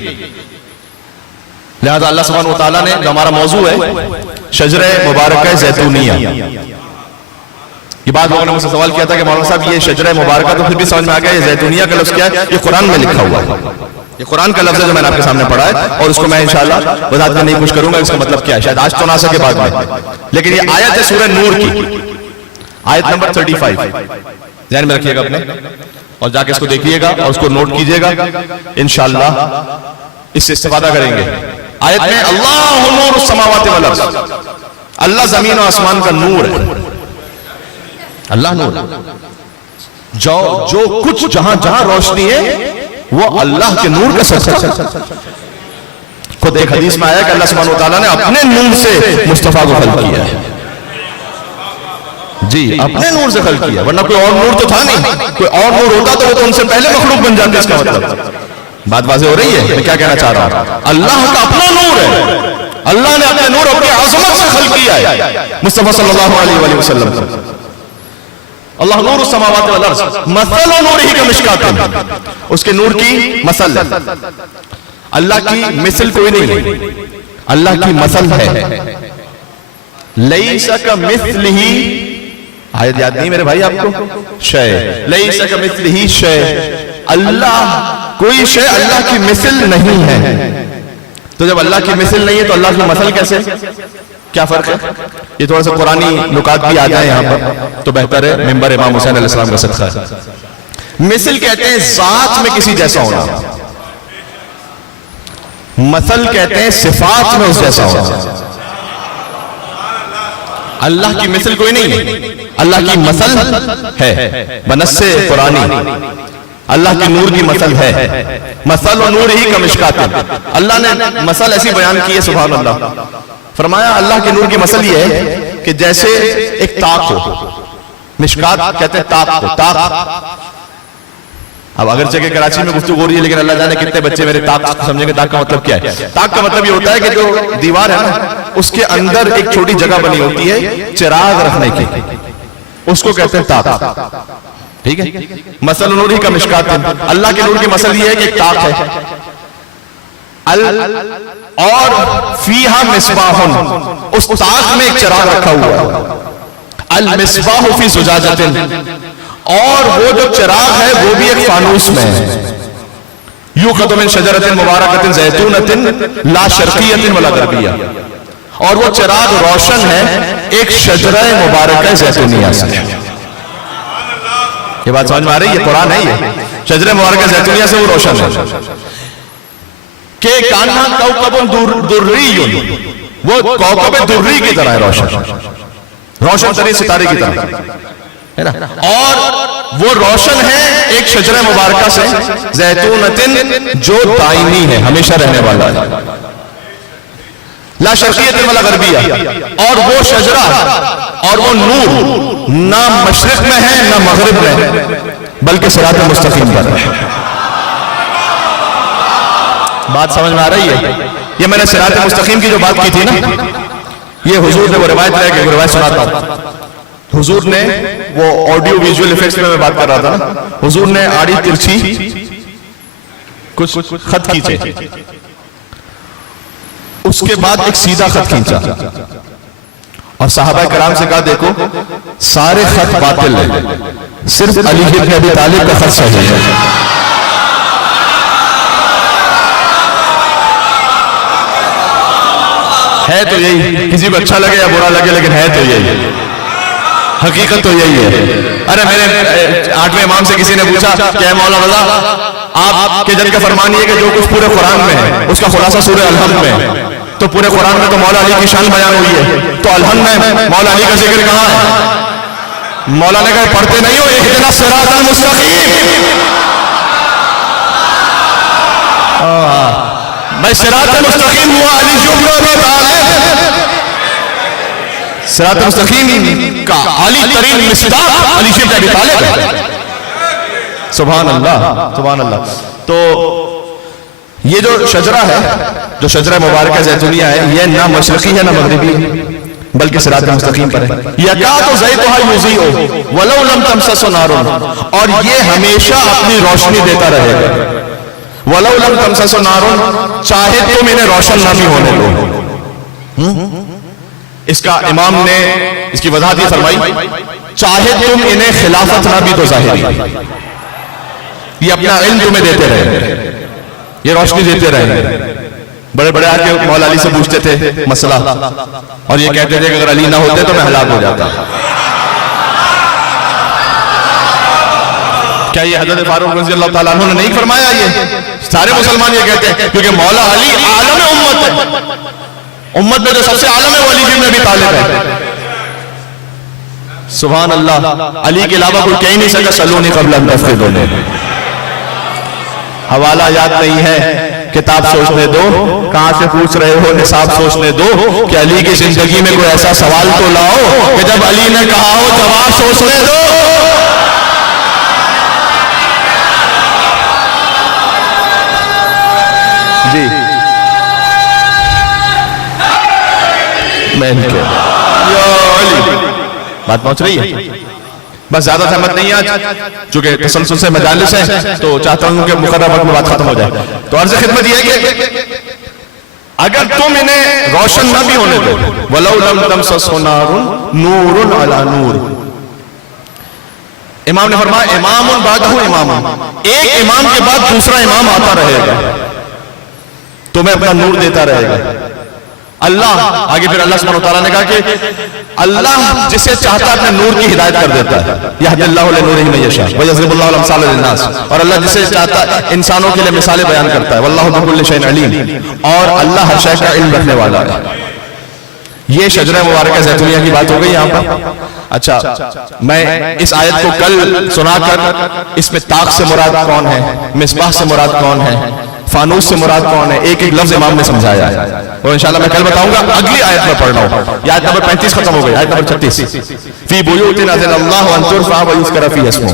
لہذا اللہ سبحانہ وتعالیٰ نے جو ہمارا موضوع ہے شجرہ مبارکہ زیتونیہ. یہ بات لوگوں نے مجھ سے سوال کیا تھا کہ مولانا صاحب یہ شجرہ مبارکہ تو پھر بھی سمجھ میں آ گیا یہ زیتونیہ کا لفظ کیا ہے. یہ قرآن میں لکھا ہوا ہے. یہ قرآن کا لفظ ہے جو میں نے آپ کے سامنے پڑھا ہے اور اس کو میں انشاءاللہ وضاحت کرنے کی کوشش کروں گا اس کا مطلب کیا ہے. شاید آج تو نہ سکے بعد میں. لیکن یہ آیت ہے سورہ نور کی آیت نمبر 35. ذہن میں رکھیے گا اپنے اور جا کے اس کو دیکھیے گا اور اس کو نوٹ کیجیے گا. انشاءاللہ اس سے استفادہ کریں گے. آیت میں اللہ نور السماوات والارض. اللہ زمین و آسمان کا نور ہے. اللہ نور جو کچھ جہاں جہاں روشنی ہے وہ اللہ کے نور کا سرسر. خود ایک حدیث میں آیا کہ اللہ سبحانہ وتعالیٰ نے اپنے نور سے مصطفیٰ کو خلق کیا ہے. جی اپنے نور سے خلق کیا. ورنہ کوئی اور نور تو تھا نہیں. کوئی اور نور ہوتا تو وہ تو ان سے پہلے مخلوق بن جاتے. اس کا مطلب بات واضح ہو رہی ہے میں کیا کہنا چاہ رہا ہوں. اللہ کا اپنا نور ہے. اللہ نے اپنے نور اپنی عظمت سے خلق کیا ہے مصطفیٰ صلی اللہ علیہ وسلم. اللہ نور السماوات والارض مثل نورہ کمشکات. اس کے نور کی مثل ہے. اللہ کی مثل کوئی نہیں ہے. اللہ کی مثل ہے. لیس کمثلہ آیت یاد نہیں میرے بھائی آپ کو؟ شے لیس کمثلہ شے. اللہ کوئی شے اللہ کی مثل نہیں ہے. تو جب اللہ کی مثل نہیں ہے تو اللہ کی مثل کیسے؟ کیا فرق ہے؟ یہ تھوڑا سا قرآنی نکات بھی آ جائیں یہاں پر تو بہتر ہے. ممبر امام حسین علیہ السلام کا صدقہ ہے. مثل کہتے ہیں ذات میں کسی جیسا ہونا. مثل کہتے ہیں صفات میں اس جیسا ہونا. اللہ کی مثل کوئی نہیں ہے. اللہ کی مثل ہے بنص قرآنی. اللہ کی نور کی مثل ہے. مثل و نور ہی کمشکات. اللہ نے مثل ایسی بیان کی ہے سبحان اللہ. فرمایا اللہ کے نور کی مثل یہ ہے کہ جیسے ایک طاق ہو. مشکات کہتے ہیں طاق کو. طاق اب اگرچہ کہ کراچی میں گفتگو ہو رہی ہے لیکن اللہ جانے کتنے بچے میرے طاق سمجھیں گے. طاق کا مطلب کیا ہے؟ طاق کا مطلب یہ ہوتا ہے کہ جو دیوار ہے نا اس کے اندر ایک چھوٹی جگہ بنی ہوتی ہے چراغ رکھنے کی. اس کو کہتے ہیں طاق. ٹھیک ہے. مثل نور ہی کا مشکات. اللہ کے نور کی مثل یہ ہے کہ ایک طاق ہے اور فیہا مصباح. اس طاق میں ایک چراغ رکھا ہوا ہے. المصباح فی زجاجۃ. اور وہ جو چراغ ہے وہ بھی ایک فانوس میں ہے. یوقد من شجرۃ مبارکۃ زیتونۃ لا شرقیۃ ولا غربیہ. اور وہ چراغ روشن ہے ایک شجرہ مبارکہ زیتونیہ سے. یہ بات سمجھ میں آ رہی ہے؟ یہ قرآن ہے، یہ شجر مبارکہ زیتونیہ سے وہ روشن ہے کہ کانہا کوکب دری، وہ کوکب دری کی طرح ہے، روشن ترین ستارے کی طرح ہے نا، اور وہ روشن ہے ایک شجر مبارکہ سے زیتونتن جو دائمی ہے، ہمیشہ رہنے والا ہے، لا شرقیت ولا غربیہ، اور وہ شجرہ اور وہ نور نہ مشرق میں ہے نہ مغرب میں ہے بلکہ صراط مستقیم پر ہے۔ بات سمجھ میں آ رہی ہے؟ یہ میں نے صراط مستقیم کی جو بات کی تھی نا، یہ حضور نے وہ روایت لے کے روایت سناتا ہوں۔ حضور نے وہ آڈیو ویژول ایفیکٹس میں بات کر رہا تھا نا، حضور نے آڑی ترچھی کچھ خط کھینچے، اس کے بعد ایک سیدھا خط کھینچا اور صحابہ کرام سے کہا دیکھو سارے خط باطل ہیں، صرف علی بن ابی طالب کا خط صحیح ہے۔ ہے تو یہی، کسی کو اچھا لگے یا برا لگے لیکن ہے تو یہی، حقیقت تو یہی ہے۔ ارے میرے 8ویں امام سے کسی نے پوچھا کہ اے مولا رضا، آپ کے جن کا فرمان یہ کہ جو کچھ پورے قرآن میں ہے اس کا خلاصہ سورہ الحمد میں ہے، تو پورے قرآن میں تو مولا علی کی شان بیان ہوئی ہے، تو الحمد میں مولا علی کا ذکر کہاں ہے؟ مولا نے کہا پڑھتے نہیں ہو اہدنا الصراط المستقیم؟ میں صراط مستقیم ہوا علی بن ابی طالب، صراط مستقیم کا عالی ترین مصداق علی بن ابی طالب ہے۔ سبحان اللہ، سبحان اللہ۔ تو یہ جو شجرہ ہے، جو شجرہ مبارکہ زیتونیہ ہے، یہ نہ مشرقی ہے نہ مغربی بلکہ صراط مستقیم پر ہے۔ یکاد زیتھا یضیء ولو لم تمسسہ نار، اور یہ ہمیشہ اپنی روشنی دیتا رہے گا، ولو لم تمسسہ نار، چاہے تم انہیں روشن نہ بھی ہونے دو۔ اس کا امام نے اس کی وضاحت یہ فرمائی، چاہے تم انہیں خلافت نہ بھی تو ظاہری، یہ اپنا علم تمہیں دیتے رہے، یہ روشنی دیتے رہے۔ بڑے بڑے آکے مولا علی سے پوچھتے تھے مسئلہ، اور یہ کہتے تھے کہ اگر علی نہ ہوتے تو میں ہلاک ہو جاتا۔ کیا یہ حضرت فاروق رضی اللہ تعالیٰ عنہ نے نہیں فرمایا؟ یہ سارے مسلمان یہ کہتے ہیں کیونکہ مولا علی عالم امت ہے، امت میں جو سب سے عالم ہے وہ علی بن ابی طالب ہے۔ سبحان اللہ، علی کے علاوہ کوئی کہہ نہیں سکا سلونی قبل ان تفقدونی۔ حوالہ یاد نہیں ہے، کتاب سوچنے دو، کہاں سے پوچھ رہے ہو نصاب سوچنے دو، کہ علی کی زندگی میں کوئی ایسا سوال تو لاؤ کہ جب علی نے کہا ہو جواب سوچنے دو۔ جی میں بات پہنچ رہی ہے؟ بس زیادہ سہمت نہیں ہے آج، چونکہ تسلسل سے مجالس ہیں تو چاہتا ہوں کہ مقررہ وقت میں بات ختم ہو جائے۔ تو عرض خدمت یہ ہے کہ اگر تم انہیں روشن نہ بھی ہونے دو، وَلَوْ لَمْ تَمْسَسْهُ نَارٌ نُورٌ عَلَى نُور، امام نے فرمایا امام بعدہ امام، ایک امام کے بعد دوسرا امام آتا رہے گا، تمہیں اپنا نور دیتا رہے گا۔ اللہ آگے پھر اللہ سبحانہ وتعالیٰ نے کہا کہ اللہ جسے چاہتا ہے اپنے نور کی ہدایت کر دیتا ہے، یہدی اللہ لنورہ من یشاء ویضرب اللہ الامثال للناس، اور اللہ جسے چاہتا ہے انسانوں کے لیے مثالیں بیان کرتا ہے، واللہ بکل شیء علیم، اور اللہ ہر شے کا علم رکھنے والا ہے۔ یہ شجرہ مبارکہ زیتونیہ کی بات ہو گئی یہاں پر۔ اچھا، میں اس آیت کو کل سنا کر اس میں طاق سے مراد کون ہے، مصباح سے مراد کون ہے، فانوس سے مراد کون ہے، ایک ایک لفظ امام نے سمجھایا ہے، اور انشاءاللہ میں کل بتاؤں گا۔ اگلی آیت میں پڑھ رہا ہوں، یہ آیت نمبر 35 ختم ہو گئی، آیت نمبر 36، فی بیوت اذن اللہ ان ترفع ویذکر فیہا اسمہ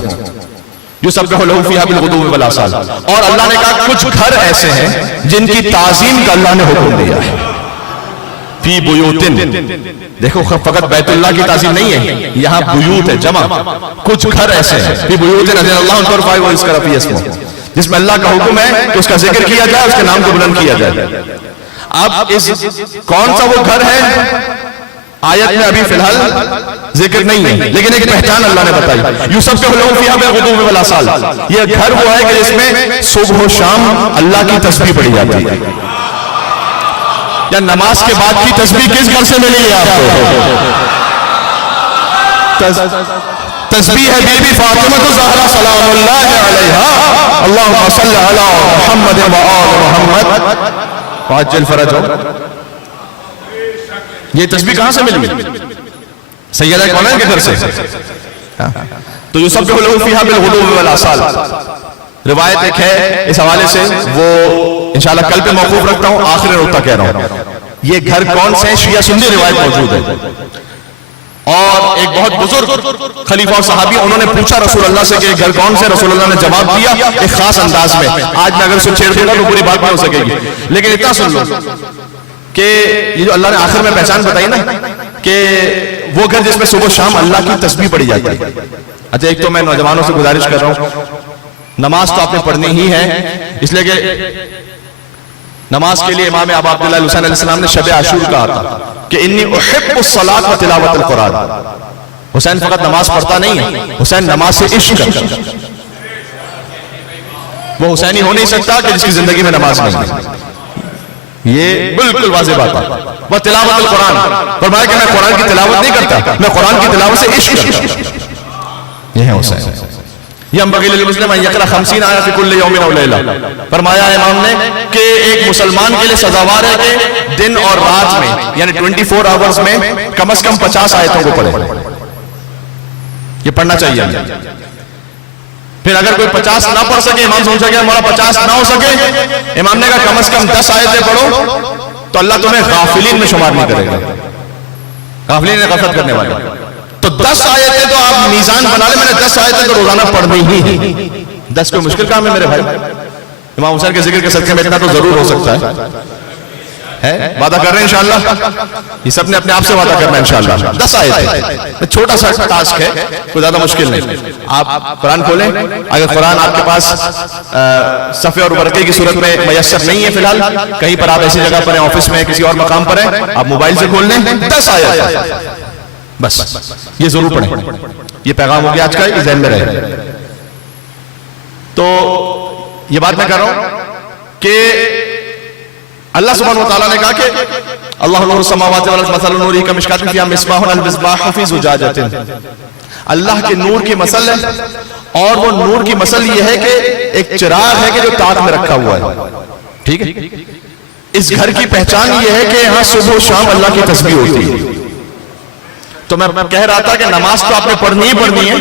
یسبح لہ فیہا بالغدو والآصال، اور اللہ نے کہا کچھ گھر ایسے ہیں جن کی تعظیم کا اللہ نے حکم دیا ہے۔ فی بیوتن، دیکھو فقط بیت اللہ کی تعظیم نہیں ہے، یہاں بیوت ہے جمع، کچھ گھر ایسے ہیں فی بیوتن اذن اللہ ان ترفع ویذکر فیہا اسمہ، جس میں اللہ کا حکم ہے کہ اس کا ذکر کیا جائے، اس کے نام کو بلند کیا جائے۔ اب اس کون سا وہ گھر ہے آیت میں ابھی فی الحال ذکر نہیں ہے، لیکن ایک پہچان اللہ نے بتائی، یسبح لہ فیہا بالغدو والآصال، یہ گھر وہ ہے کہ جس میں صبح و شام اللہ کی تسبیح پڑھی جاتی ہے۔ یا نماز کے بعد کی تسبیح کس گھر سے ملی ہے آپ کو؟ تسبیح ہے بی بی فاطمہ الزہرا سلام اللہ علیہا، اللہم صلی علی محمد و آل محمد وعجل فرجہم. یہ تسبیح کہاں سے ملی؟ سیدہ کونین کے گھر سے. تو یسبح لہ فیہا بالغدو والآصال، روایت ایک ہے اس حوالے سے، وہ انشاءاللہ کل پہ موقوف رکھتا ہوں، آخری نقطہ کہہ رہا ہوں. یہ گھر کون سے؟ شیعہ سنی روایت موجود ہے. اور ایک بہت بزرگ خلیفہ اور صحابی، انہوں نے پوچھا رسول اللہ سے کہ گھر کون سے؟ رسول اللہ نے جواب دیا ایک خاص انداز میں. آج میں اگر اسے چھیڑ دوں گا تو پوری بات نہیں ہو سکے گی، لیکن اتنا سن لو کہ یہ جو اللہ نے آخر میں پہچان بتائی نا، کہ وہ گھر جس میں صبح شام اللہ کی تسبیح پڑھی جاتی ہے. اچھا، ایک تو میں نوجوانوں سے گزارش کر رہا ہوں، نماز تو آپ نے پڑھنی ہی ہے، اس لیے کہ نماز کے لیے امام ابو عبداللہ حسین علیہ السلام نے شب عاشور کہا تھا کہ انی احب الصلاۃ و تلاوت القرآن. حسین فقط نماز پڑھتا نہیں ہے، حسین نماز سے عشق کرتا. وہ حسینی ہو نہیں سکتا کہ جس کی زندگی میں نماز نہیں ہے. یہ بالکل واضح بات ہے. وہ تلاوت القرآن، فرمایا کہ میں قرآن کی تلاوت نہیں کرتا، میں قرآن کی تلاوت سے عشق کرتا. یہ ہے حسین. ينبغي للمسلم ان يقرأ 50 آیہ فی کل یوم و لیلہ. فرمایا امام نے کہ ایک مسلمان کے لیے سزاوار ہے کہ دن اور رات میں یعنی 24 آورز میں کم از کم 50 آیتوں کو پڑھے. یہ پڑھنا چاہیے. پھر اگر کوئی 50 نہ پڑھ سکے، امام سمجھا کہ ہمارا 50 نہ ہو سکے، امام نے کہا کم از کم 10 آیتیں پڑھو تو اللہ تمہیں غافلین میں شمار نہیں کرے گا. غافلین نے غفلت کرنے والے. تو 10 آیتیں تو آپ میزان بنا لیں، میں نے 10 آیتیں تو روزانہ پڑھنی ہی. 10 کوئی مشکل کام ہے میرے بھائی؟ امام حسین کے ذکر کے صدقے میں اتنا تو ضرور ہو سکتا ہے. وعدہ کر رہے ہیں انشاءاللہ؟ یہ سب نے اپنے آپ سے وعدہ کرنا ہے انشاءاللہ. 10 آیتیں، چھوٹا سا ٹاسک ہے، کوئی زیادہ مشکل نہیں. آپ قرآن کھولیں، اگر قرآن آپ کے پاس صفحے اور ورقے کی صورت میں میسر نہیں ہے فی الحال، کہیں پر آپ ایسی جگہ پر ہیں، آفس میں کسی اور مقام پر ہیں، آپ موبائل سے کھول لیں. 10 آیت بس، یہ ضرور پڑھیں. یہ پیغام ہو گیا آج کا، یہ ذہن میں رہے. تو یہ بات میں کر رہا ہوں کہ اللہ سبحانہ وتعالیٰ نے کہا کہ اللہ نور السماوات والارض مثل نورہ کمشکاۃ فیہا مصباح المصباح فی زجاجۃ. اللہ کے نور کی مثل ہے، اور وہ نور کی مثل یہ ہے کہ ایک چراغ ہے کہ جو تاک میں رکھا ہوا ہے. ٹھیک ہے؟ اس گھر کی پہچان یہ ہے کہ یہاں صبح و شام اللہ کی تسبیح ہوتی ہے. تو میں کہہ رہا تھا کہ نماز تو آپ نے پڑھنی ہی پڑھنی ہے،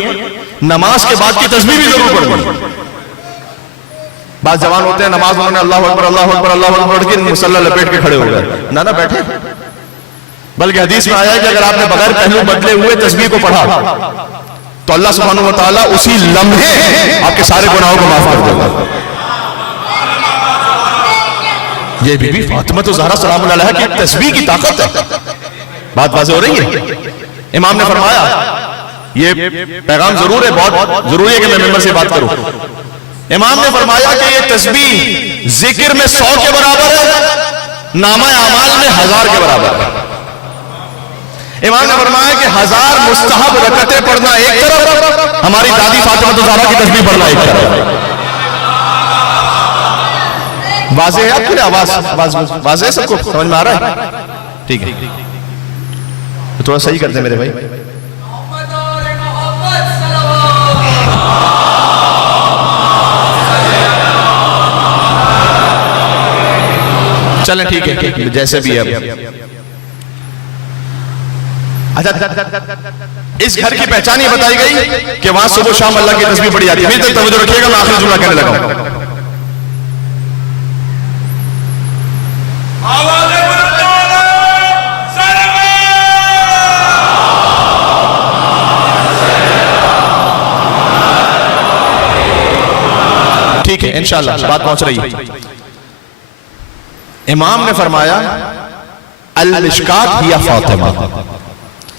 نماز کے بعد کی تسبیح بھی ضرور پڑھنی ہے. بعض جوان ہوتے ہیں نماز انہوں نے اللہ اکبر اللہ اکبر اللہ اکبر پڑھ کے مصلی لپیٹ کے کھڑے ہو گئے. نہ بیٹھے. بلکہ حدیث میں آیا ہے کہ اگر آپ نے بغیر پہلو بدلے ہوئے تسبیح کو پڑھا تو اللہ سبحانہ وتعالیٰ اسی لمحے آپ کے سارے گناہوں کو معاف کر دے گا. یہ بی بی فاطمہ الزہرا سلام اللہ علیہا کی تسبیح کی طاقت ہے. بات واضح ہو رہی ہے. امام نے فرمایا، یہ پیغام ضرور ہے، بہت ضروری ہے کہ میں ممبر سے بات کروں. امام نے فرمایا کہ یہ تسبیح ذکر میں 100 کے برابر ہے، نامہ اعمال میں 1000 کے برابر ہے. امام نے فرمایا کہ 1000 مستحب رکعتیں پڑھنا ایک طرف، ہماری دادی فاطمہ الزہرا کی تسبیح پڑھنا ایک طرف. واضح ہے آپ کے لیے؟ آواز واضح ہے؟ سب کو سمجھ میں آ رہا ہے؟ ٹھیک ہے، تھوڑا صحیح کر دیں میرے بھائی. چلیں ٹھیک ہے، جیسے بھی ہے. اچھا، اس گھر کی پہچان یہ بتائی گئی کہ وہاں صبح و شام اللہ کی تسبیح پڑھی جاتی ہے. ابھی تک توجہ رکھیے گا، میں آخری جملہ کہنے لگا ہوں. ٹھیک ہے، انشاءاللہ بات پہنچ رہی ہے. امام نے فرمایا المشکات ہی فاطمہ،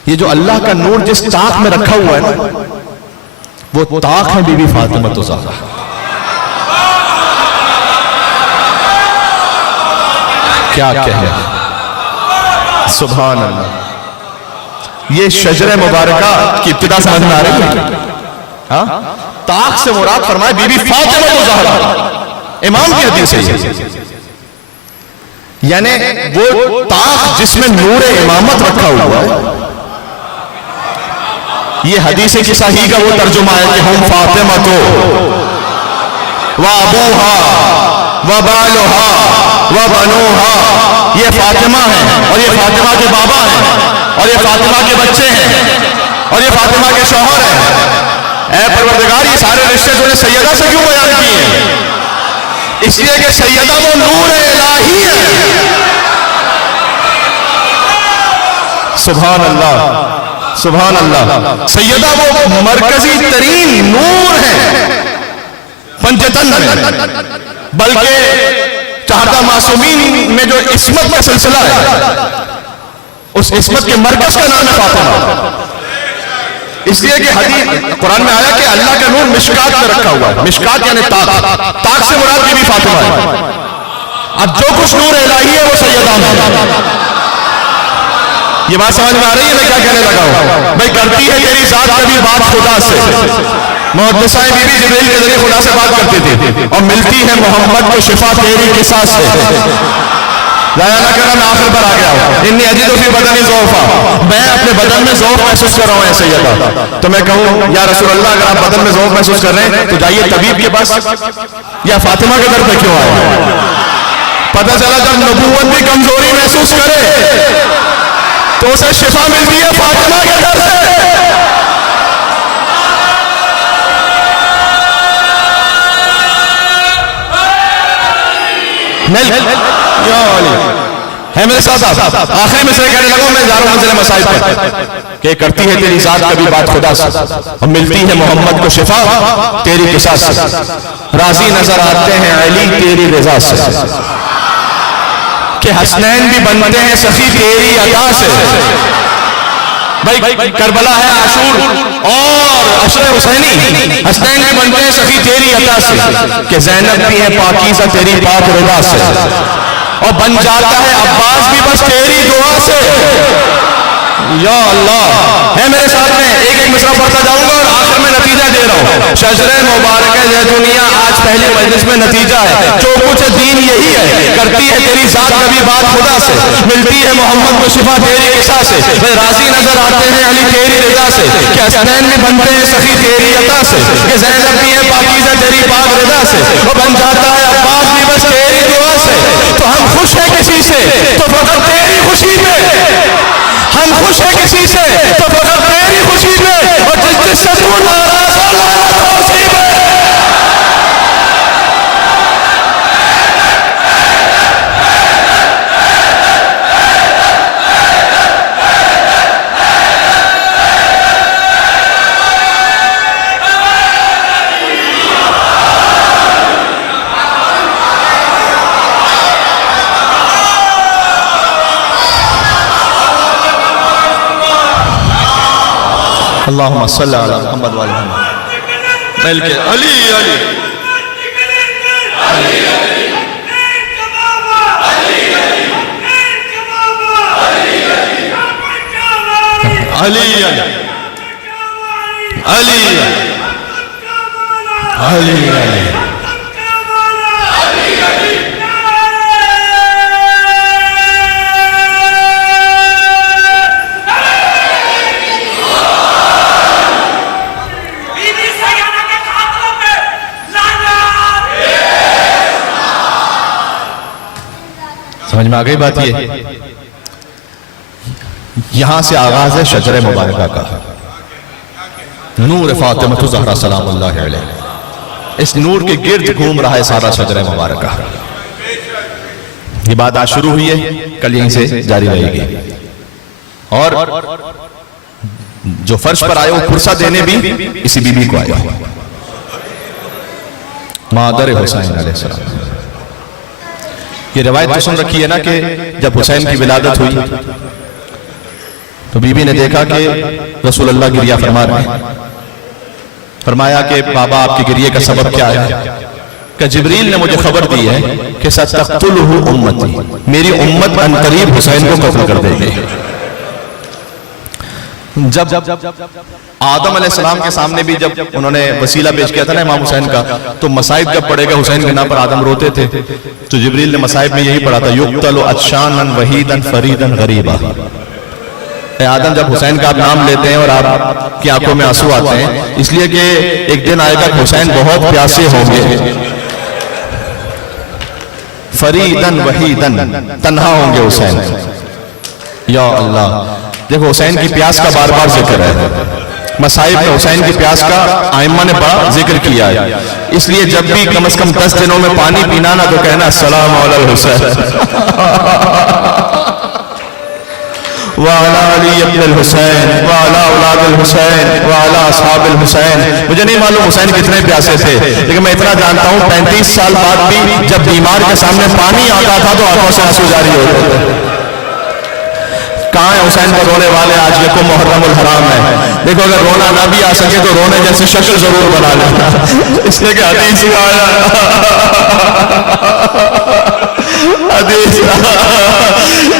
یہ جو اللہ کا نور جس طاق میں رکھا ہوا ہے نا، وہ طاق ہے بی بی فاطمہ الزہرا. کیا کہے، سبحان اللہ. یہ شجر مبارکہ کی ابتدا سمجھ میں آ رہی ہے. طاق سے مراد فرمائے بی بی فاطمہ الزہرا. امام کی حدیث ہے، یعنی وہ طاق جس میں نور امامت رکھا ہوا ہے، یہ حدیث کی صحیح کا وہ ترجمہ ہے کہ ہم فاطمہ تو وابوہا وبالوہا وبنوہا، یہ فاطمہ ہے اور یہ فاطمہ کے بابا ہیں اور یہ فاطمہ کے بچے ہیں اور یہ فاطمہ کے شوہر ہیں۔ اے پروردگار، یہ سارے رشتے تو نے سیدہ سے کیوں بیان کیے ہیں؟ اس لیے کہ سیدہ وہ نور الہی ہے۔ سبحان اللہ سبحان اللہ، سیدہ وہ مرکزی ترین نور ہے پنجتن میں، بلکہ چہارہ معصومین میں جو عصمت کا سلسلہ ہے، اس عصمت کے مرکز کا نام ہے فاطمہ۔ اس لیے کہ حدیث قرآن میں آیا کہ اللہ کا نور مشکات میں رکھا ہوا ہے۔ مشکات یعنی تاق، تاق سے مراد بھی فاطمہ ہے۔ اب جو کچھ نور الہی ہے وہ سیدہ ہے۔ یہ بات سمجھ میں آ رہی ہے میں کیا کہنے لگا ہوں؟ بھئی کرتی ہے تیری ذات کبھی بات خدا سے، محدثہ بی بی جبریل کے ذریعے خدا سے بات کرتی تھی، اور ملتی ہے محمد کو شفا تیری قصاص سے۔ ضائع نہ کرنا، میں آخر پر آ گیا ہوں۔ انی اجد فی بدنی ضعفا، میں اپنے بدن میں ضعف محسوس کر رہا ہوں اے سیدہ۔ تو میں کہوں یا رسول اللہ اگر آپ بدن میں ضعف محسوس کر رہے ہیں تو جائیے طبیب کے پاس، یا فاطمہ کے در پہ کیوں آئے؟ پتہ چلا جب نبوت بھی کمزوری محسوس کرے تو اسے شفا ملتی ہے فاطمہ کے در سے۔ ہے میرے ساتھ آخری میں سے کہنے لگا میں جا رہا ہوں منزل مسائل پر کہ کرتی ہے تیری ذات کبھی بات خدا سے، اور ملتی ہے محمد کو شفا تیری قصاص سے، راضی نظر آتے ہیں علی تیری رضا سے، کہ حسنین بھی بنتے ہیں سخی تیری عطا سے۔ بھائی کربلا ہے عاشور اور عشر حسینی، حسنین بھی بنتے ہیں سخی تیری عطا سے، کہ زینب بھی ہے پاکیزہ تیری پاک رضا سے، اور بن جاتا ہے عباس بھی بس تیری دعا سے۔ یا اللہ، ہے میرے ساتھ میں ایک ایک مصرع پڑھتا جاؤں گا اور آخر میں نتیجہ دے رہا ہوں۔ شجر مبارک زیتونیہ آج پہلی مجلس میں نتیجہ ہے، جو کچھ دین یہی ہے، کرتی ہے تیری ذات کبھی بات خدا سے، ملتی ہے محمد کو شفا تیری قصاص سے، راضی نظر آتے ہیں علی تیری رضا سے، کہ حسنین بھی بنتے ہیں سخی تیری عطا سے، کہ زینب بھی ہے پاکیزہ تیری پاک رضا سے، وہ بن جاتا ہے عباس بھی بس تیری دعا سے۔ تو ہم خوش ہیں کسی سے تو فقط تیری خوشی میں، ہم خوش ہیں کسی سے تو فقط تیری خوشی میں، اور جس سے تو ناراض ہو لعنت ہو اسی میں۔ اللہم صلی علی محمد و علی محمد۔ مل کے علی علی علی علی علی علی سمجھ میں آ گئی بات؟ یہ یہاں سے آغاز ہے شجر مبارکہ کا، نور فاطمہ زہرا سلام اللہ علیہ، اس نور کے گرد گھوم رہا ہے سارا شجر مبارکہ۔ یہ بات آج شروع ہوئی ہے، کل یہیں سے جاری رہے گی، اور جو فرش پر آئے وہ پرسہ دینے بھی اسی بی بی کو آئے، مادر حسین علیہ السلام۔ یہ روایت تو سن رکھی ہے نا کہ جب حسین کی ولادت ہوئی تو بی بی نے دیکھا کہ رسول اللہ گریہ فرما رہے ہیں، فرمایا کہ بابا آپ کی گریہ کا سبب کیا ہے؟ کہ جبریل نے مجھے خبر دی ہے کہ ستقتلہ امتی، میری امت ان قریب حسین کو قتل کر دے گی۔ جب آدم علیہ السلام کے سامنے بھی جب انہوں نے وسیلہ پیش کیا تھا نا امام حسین کا، تو مصائب جب پڑے گا حسین کے نام پر آدم روتے تھے، تو جبریل نے مصائب میں یہی پڑھا تھا یقتل عطشانا وحیدا فریدا غریبا، اے آدم جب حسین کا آپ نام لیتے ہیں اور آپ کی آنکھوں میں آنسو آتے ہیں اس لیے کہ ایک دن آئے گا حسین بہت پیاسے ہوں گے، فریدن وحیدن، تنہا ہوں گے حسین. یا اللہ، دیکھو حسین کی پیاس کا بار بار ذکر ہے، مصائب میں حسین کی پیاس کا ائمہ نے بڑا ذکر کیا ہے. اس لیے جب بھی کم از کم 10 دنوں میں پانی پینا نا تو کہنا السلام علی الحسین وعلی علی ابن الحسین وعلی اولاد الحسین وعلی اصحاب الحسین. مجھے نہیں معلوم حسین کتنے پیاسے تھے، لیکن میں اتنا جانتا ہوں 35 سال بعد بھی جب بیمار کے سامنے پانی آتا تھا تو آنکھوں سے آنسو جاری ہوتے تھے. کہاں ہے حسین پر رونے والے؟ آج یکم محرم الحرام ہے. دیکھو اگر رونا نہ بھی آ سکے تو رونے جیسی شکل ضرور بنا لینا، اس لیے کہ حدیث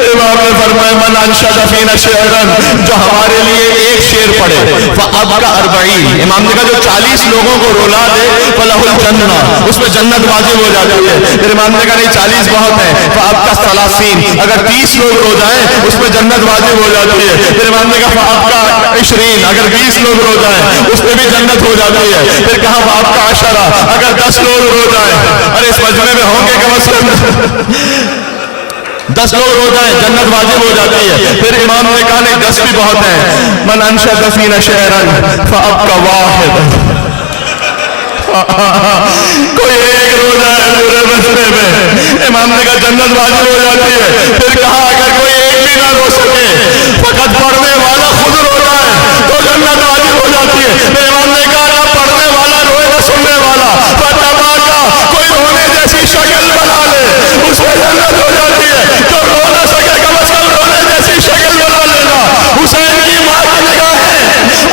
امام نے فرمایا من انشد فینا شعرا، جو ہمارے لیے ایک شعر پڑھے فابقى 40، امام نے کہا جو 40 لوگوں کو رولا دے فلہ الجنہ، اس میں جنت واجب ہو جاتی ہے. پھر امام نے کہا نہیں 40 بہت ہے، فابقى 30، اگر 30 لوگ رو جائیں اس میں جنت واجب ہو جاتی ہے. پھر امام نے کہا فابقى 20، اگر 20 لوگ رو جائیں اس میں بھی جنت ہو جاتی ہے. پھر کہا فابقى 10، اگر 10 لوگ رو جائیں، ارے اس مجمع میں ہوں گے کم از کم 10 لوگ رو جائیں جنت واجب ہو جاتی ہے. پھر امام نے کہا نہیں 10 بھی بہت ہیں، من انشد فینا شعرا فابقى واحد، کوئی ایک رو جائے پورے مسئلے میں، امام نے کہا جنت واجب ہو جاتی ہے. پھر کہا اگر کوئی ایک بھی نہ رو سکے فقط پڑھنے والا خود رو جائے تو جنت واجب ہو جاتی ہے. پھر امام نے کہا نہ پڑھنے والا روئے نہ سننے والا، کوئی رونے جیسی شکل بنا لے اس میں جنت ہو جاتی ہے. جو رو نہ سکے کم از کم رونے جیسی شکل بنا لینا. حسین کی ماں کی نگاہیں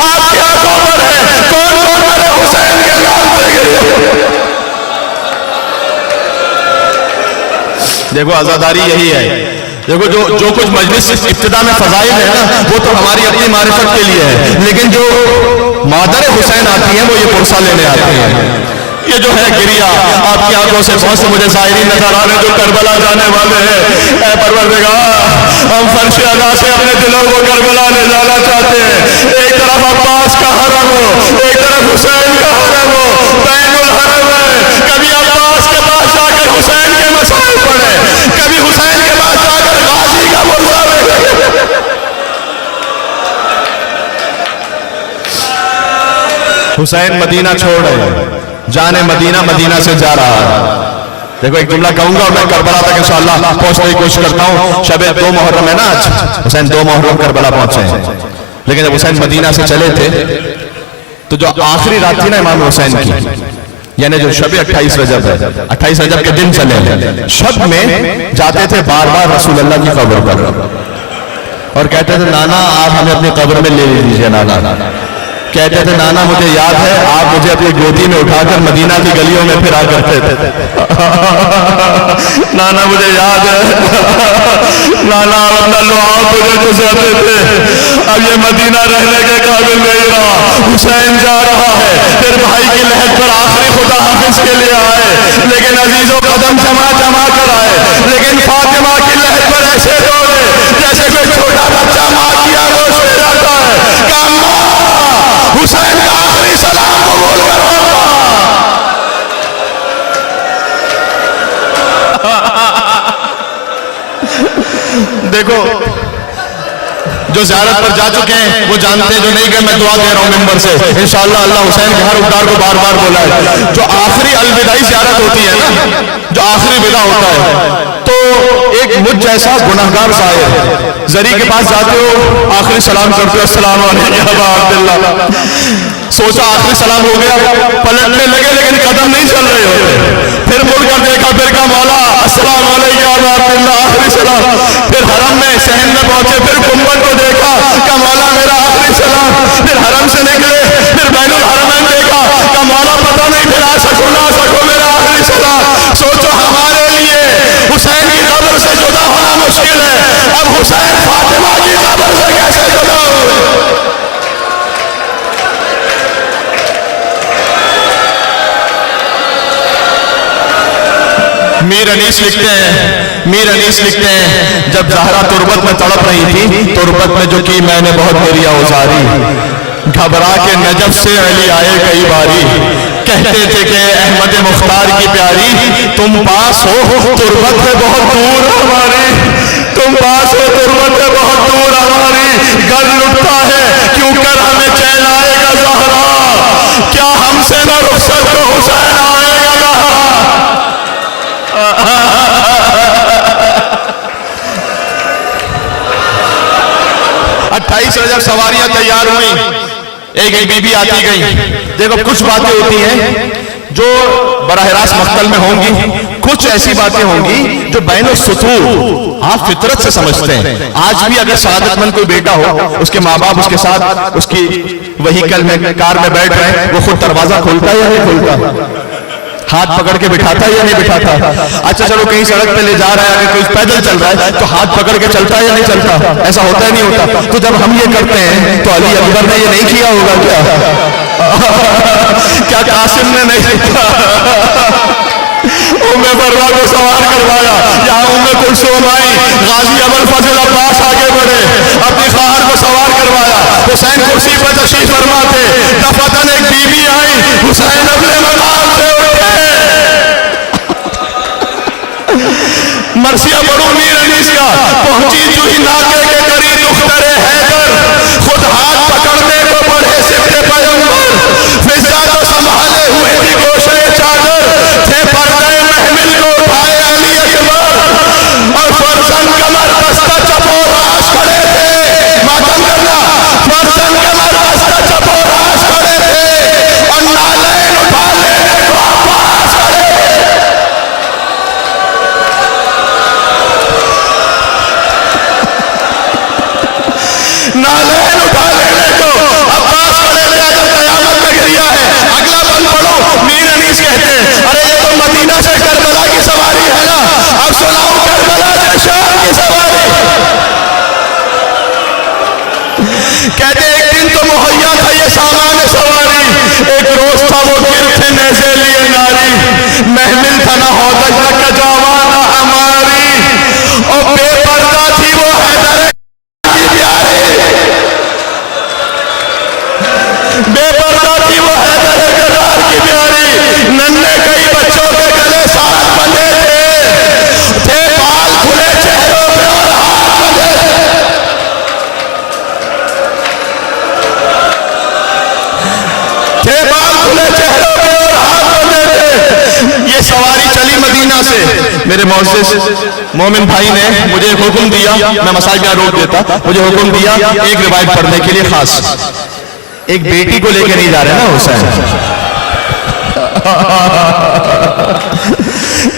آپ کی آنکھوں پر ہے، کون کون میرے حسین کے نام پہ گئے. دیکھو عزاداری یہی ہے. دیکھو جو کچھ مجلس ابتدا میں فضائل ہے نا وہ تو ہماری اپنی معرفت کے لیے ہے، لیکن جو مادر حسین آتی ہیں وہ یہ پرسہ لینے آتی ہیں. یہ جو ہے گریا آپ کی آنکھوں سے بہت سے مجھے ظاہرین نظر آ رہے ہیں جو کربلا جانے والے ہیں. اے پروردگار، ہم فرش ادا سے اپنے دلوں کو کربلا لے جانا چاہتے ہیں. ایک طرف عباس کا حرم ہو، ایک طرف حسین کا حرم ہو، بین الحرم ہے. کبھی عباس کے پاس جا کر حسین کے مسائل پڑھے، کبھی حسین کے پاس جا کر غازی کا مرزا بیٹھے. حسین مدینہ چھوڑ رہے، جانے مدینہ، مدینہ سے جا رہا ہے. دیکھو ایک جملہ کہوں گا اور میں کربلا تک انشاءاللہ پہنچنے کی کوشش کرتا ہوں. شب 2 محرم ہے نا آج، حسین 2 محرم کربلا پہنچے ہیں. لیکن جب حسین مدینہ سے چلے تھے تو جو آخری رات تھی نا امام حسین کی، یعنی جو شب 28 رجب ہے، 28 رجب کے دن چلے ہیں، شب میں جاتے تھے بار بار رسول اللہ کی قبر پر اور کہتے تھے نانا آپ ہمیں اپنی قبر میں لے لیجیے. نانا کہتے تھے نانا مجھے یاد ہے آپ مجھے اپنی گودی میں اٹھا کر مدینہ کی گلیوں میں پھرا کرتے تھے. نانا مجھے یاد ہے نانا اپنا لعاب مجھے گزرتے تھے. اب یہ مدینہ رہنے کے قابل نہیں رہا، حسین جا رہا ہے. پھر بھائی کی لہج پر آخری خدا حافظ کے لیے آئے، لیکن عزیزوں قدم جما جما کر آئے. لیکن فاطمہ کی لہج پر ایسے دوڑے جیسے کوئی چھوٹا بچہ ماں کی آگوش میں جاتا ہے. حسین کا آخری سلام قبول کرو. دیکھو جو زیارت پر جا چکے ہیں وہ جانتے ہیں، جو نہیں گئے میں دعا دے رہا ہوں ممبر سے انشاءاللہ اللہ حسین کے ہر اقدار کو بار بار بولائے. جو آخری الوداعی زیارت ہوتی ہے نا، جو آخری ودا ہوتا ہے، تو ایک مجھ جیسا گناہگار زائر زری کے پاس جاتے ہو، آخری سلام کرتے ہو السلام علیکم یا ابا عبداللہ. سوچا آخری سلام ہو گیا، پلٹنے لگے لیکن قدم نہیں چل رہے ہوتے. پھر مڑ کر دیکھا، پھر کہا مولا السلام علیکم یا ابا عبداللہ، آخری سلام. پھر حرم میں صحن میں پہنچے، پھر گنبد کو دیکھا، کہا مولا میرا آخری سلام. پھر حرم سے نکلے، پھر بین الحرمین دیکھا، کہا مولا پتہ نہیں پھر آ سکوں نہ سکوں، میرا آخری سلام. سوچو ہمارے لیے حسین کی قبر سے جدا ہونا مشکل ہے، اب حسین فاطمہ کی قبر سے کیسے جدا ہو. میر انیس لکھتے ہیں میر انیس لکھتے ہیں جب زہرا تربت میں تڑپ رہی تھی، تربت میں جو کی میں نے بہت میری اوزاری، گھبرا کے نجف سے علی آئے کئی باری، کہتے تھے کہ احمد مختار کی پیاری تم پاس ہو تربت میں بہت دور ہماری، تم پاس ہو تربت میں بہت دور ہماری، گھر لٹتا ہے کیوں کر ہمیں چین آئے گا زہرا، کیا ہم سے نہ رخصت کو حسین آئے گا زہرا۔ 28 رجب سواریاں تیار ہوئیں، ایک ایک بی بی آتی گئی۔ دیکھو کچھ باتیں ہوتی ہیں جو براہ راست مقتل میں ہوں گی، کچھ ایسی باتیں ہوں گی جو بین السطور آپ فطرت سے سمجھتے ہیں۔ آج بھی اگر سعادت مند کوئی بیٹا ہو، اس کے ماں باپ اس کے ساتھ اس کی وہیکل میں کار میں بیٹھ رہے ہیں، وہ خود دروازہ کھولتا ہے یا نہیں کھولتا؟ ہاتھ پکڑ کے بٹھاتا ہے یا نہیں بٹھاتا؟ اچھا چلو کہیں سڑک پہ لے جا رہا ہے، اگر کوئی پیدل چل رہا ہے تو ہاتھ پکڑ کے چلتا ہے یا نہیں چلتا؟ ایسا ہوتا ہے نہیں ہوتا؟ تو جب ہم یہ کرتے ہیں تو علی اکبر نے یہ نہیں کیا ہوگا کیا قاسم نے نہیں کیا؟ ام فروا کو سوار کروایا، یہاں ام کلثوم آئی، غازی ابوالفضل عباس آگے بڑھے، اپنی خواہر کو سوار کروایا، حسین کرسی پر تشریف فرما تھے، دفتن ایک بی بی آئی، حسین اپنے مقام سے اٹھے، مرثیہ پڑھو میر انیس کا، پہنچی جوہی ناکے کے قریب دختر حیدر، خود ہاتھ پکڑنے کو بڑھے سبت پیغمبر، فضا تو سنبھالے ہوئے تھی گوشے چادر، تھے پردے محمل کو اٹھائے علی اکبر، اور فرزن کمر بستہ چپو راش کھڑے تھے، ماتم کرنا، فرزن کمر بستہ چپو راش کھڑے تھے، اور نالین اٹھا لینے کو عباس کھڑے تھے۔ نالین اٹھا لینے کو عباس کھڑے تھے، اگر قیامت میں گریا ہے۔ اگلا بند پڑھو، میر انیس کہتے ہیں ارے یہ تو مدینہ سے کربلا کی سواری ہے نا، اب سناؤ کربلا سے شام کی سواری۔ کہتے ایک دن تو مہیا تھا یہ سامان سواری، ایک روز تھا وہ گر تھے نیزے لیے ناری، محمل تھا نہ ہودج نہ کجاوا نہ ہماری، اور بے پردہ تھی وہ حیدر کی پیاری، بے پردہ تھی وہ حیدر کرار کی پیاری، ننھے کئی بچوں کے گلے ساتھ بندھے تھے بال کھلے چہروں پہ اور ہاتھ بندھے تھے بال کھلے چہروں پہ اور ہاتھ بندھے تھے۔ یہ سواری چلی مدینہ سے۔ میرے معزز مومن بھائی نے مجھے ایک حکم دیا، میں مسائل میں روک دیتا، مجھے حکم دیا ایک روایت پڑھنے کے لیے خاص، ایک بیٹی کو لے کے نہیں جا رہے نا حسین۔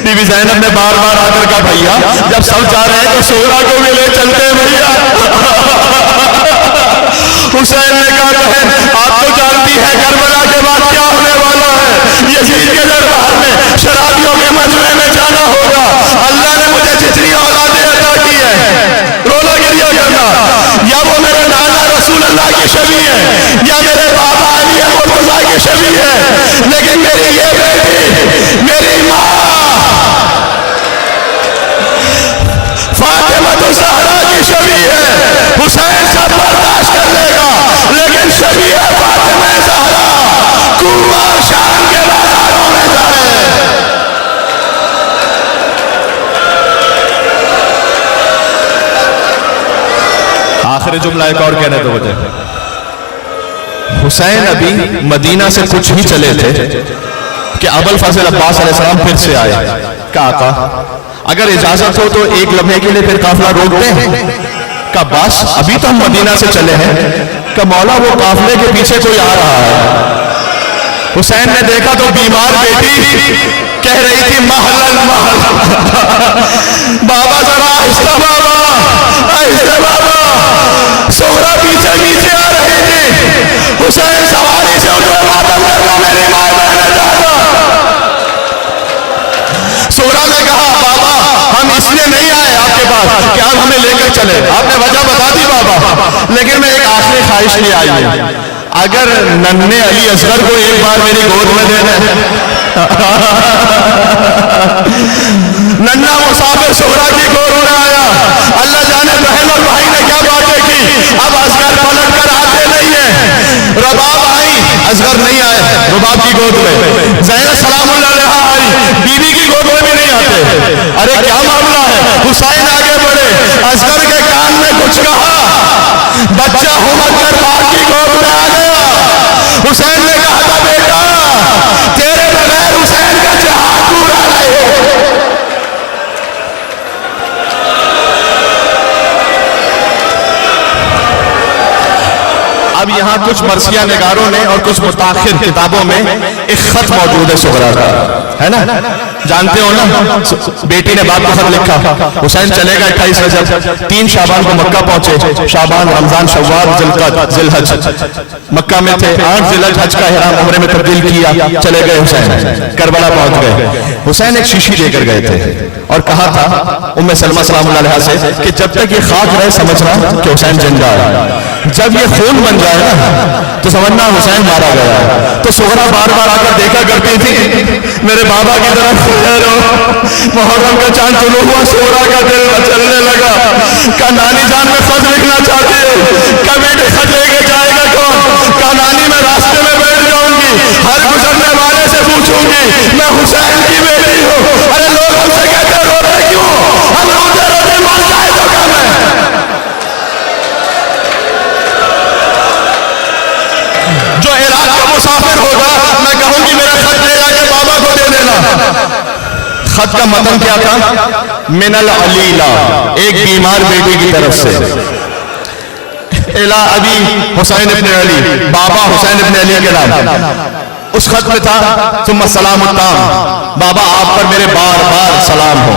بی بی زینب نے بار بار آ کر کہا بھیا جب سب جا رہے ہیں تو سہرا کو بھی لے چلتے ہیں بھیا۔ حسین نے کہا بہن آپ تو جانتی ہے کربلا کے بعد کیا ہونے والا ہے، یزید کے دربار میں شرابیوں کے مجمع میں جانا ہوگا، اللہ نے مجھے جتنی اولادیں عطا کی ہے، رونا گریا کرنا، یا وہ میرے نانا رسول اللہ کی شبیہ ہے یا میرے بابا علی مرتضیٰ کی شبیہ ہے، لیکن میری یہ بیٹی میری ماں فاطمہ الزہرا کی شبیہ ہے، حسین سب برداشت کر لے گا لیکن شبیہ فاطمہ زہرا کوفہ شام کے بازاروں میں جائے۔ آخری جملہ ایک اور کہنے دو مجھے، حسین ابھی مدینہ سے کچھ ہی چلے تھے کہ ابوالفضل عباس علیہ السلام پھر سے آئے، کہا آقا اگر اجازت ہو تو ایک لمحے کے لیے پھر قافلہ روکتے ہیں؟ کہا عباس ابھی تو ہم مدینہ سے چلے ہیں، کہ مولا وہ قافلے کے پیچھے کوئی آ رہا ہے۔ حسین نے دیکھا تو بیمار بیٹی کہہ رہی تھی محلن محل، بابا ذرا آہستہ بابا آہستہ بابا، سہرا پیچھے پیچھے آ رہی تھی، حسین سواری سے اٹھے ماتم کرنا میری ماں بہنے جانا۔ سہرا نے کہا بابا ہم اس لیے نہیں آئے آپ کے پاس کہ آپ ہمیں لے کر چلے، آپ نے وجہ بتا دی بابا، لیکن میں ایک آخری خواہش لے آئی ہے، اگر ننھے علی اصغر کو ایک بار میری گود میں دے دیں ننھا مسافر صغرا کی گود میں آیا. اللہ جانے بہن اور بھائی نے کیا باتیں کی. اب اصغر پلٹ کر آتے نہیں ہیں. رباب آئی, اصغر نہیں آئے رباب کی گود میں. زینب سلام اللہ علیہا آئی, بیوی کی گود میں بھی نہیں آتے. ارے کیا معاملہ ہے. حسین آگے بڑھے, اصغر کے کان میں کچھ کہا, بچہ ہمت کر باپ کی گود میں آ گیا. حسین نے کہا تھا بیٹا تیرے بغیر حسین کا جہاد پورا نہیں. اب یہاں کچھ مرثیہ نگاروں نے اور کچھ متاخر کتابوں میں ایک خط موجود ہے صغرا کا, ہے نا, جانتے ہو نا. بیٹی نے باپ کو خط لکھا, حسین چلے گا 28 رجب, 3 شعبان کو مکہ پہنچے. شعبان, رمضان, شوال, ذی الحج مکہ میں تھے. 8 ذی الحج حج کا احرام عمرے میں تبدیل کیا, چلے گئے حسین, کربلا پہنچ گئے. حسین ایک شیشی دے کر گئے تھے اور کہا تھا ام سلمہ سلام اللہ علیہا سے کہ جب تک یہ خاک رہے سمجھنا کہ حسین زندہ ہے, جب یہ خون بن جائے نا تو سمجھنا حسین مارا گیا. تو صغرا بار بار آ کر دیکھا کرتی تھی میرے بابا کی طرف محرم کا چاند طلوع ہوا, صغرا کا دل مچلنے لگا. کہا نانی جان میں خط لکھنا چاہتی ہے. کہا بیٹے خط لے کے جائے گا کون. کہا نانی میں راستے میں بیٹھ جاؤں گی, ہر گزرنے والے سے پوچھوں گی میں حسین کی بیٹی ہوں. ارے لوگ ہم سے کہتے رو رہے کیوں, ہم روتے روتے مر جائے تو کم ہے. جو عراق کا مسافر ہوگا میں کہوں گی میرا خط لے جا کے بابا کو دے دینا. خط کا متن کیا تھا, من العلیلہ, ایک بیمار بیٹی کی طرف سے, الی ابی حسین ابن علی, بابا حسین ابن علی کے نام. اس خط میں تھا ثم السلام التام, بابا آپ پر میرے بار بار سلام ہو.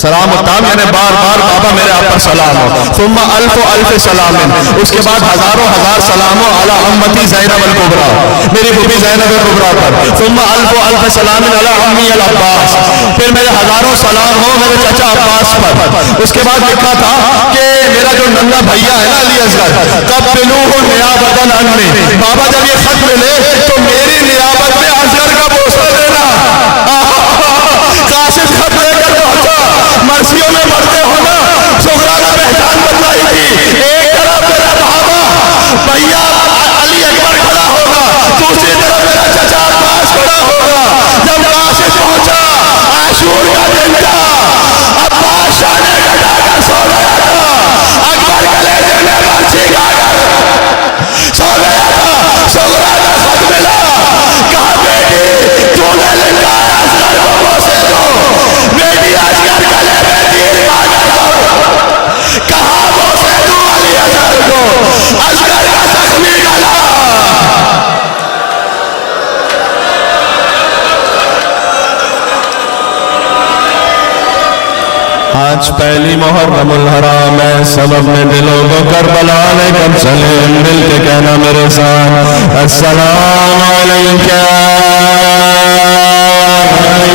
سلام التام یعنی بار بار بابا میرے آپ پر سلام ہو. ثم الف الف سلام, اس کے بعد ہزاروں ہزار سلاموں علی امتی زینب الکبریٰ, میری بھوبی زینب الکبریٰ پر. ثم الف الف سلام علی امی العباس, پھر میرے ہزاروں سلام ہو میرے چچا عباس پر. اس کے بعد لکھا تھا کہ میرا جو ننھا بھیا ہے نا علی اصغر, قبلوہ نیابۃ عنی, بابا جب یہ خط ملے تو میری نیابت میں اصغر کا بوسہ دینا. قاصد خط لے کر پہنچا, مرثیوں میں مرتے ہونا صغرا کا پہچان بتلائی تھی. ایک طرف میرا بابا بھیا علی اکبر کھڑا ہوگا, دوسری طرف میرا چچا عباس کھڑا ہوگا. جب قاصد پہنچا عاشور کا دن تھا, عباس شانے کٹا کر سو گیا تھا, اکبر کلیجے میں برچھی کھا کر سو گیا تھا. صغرا کا خط ملا, کہا بیٹی تو نے لکھا ہے اصغر کو بوسے دو. بیٹی اصغر گلے میں تیر کھا کر دو, کہا بوسے دو علی اصغر کو, اصغر کا زخمی گلا. آج پہلی محرم الحرام ہے, سبب میں دلوں کو کربلا لے کر چلے, مل کے کہنا میرے ساتھ السلام علیکم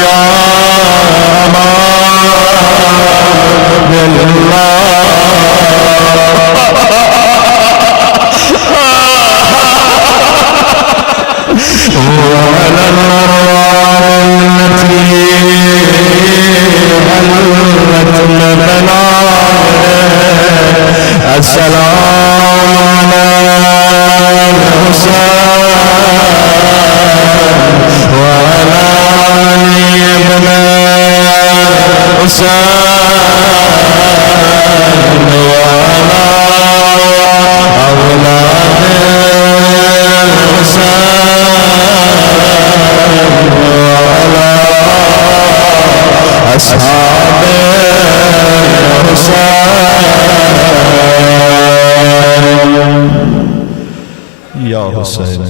یا امان اللہ. السلام وعلى ابن حسين وعلى أولاد الحسين وعلى أصحاب الحسين. یا حسین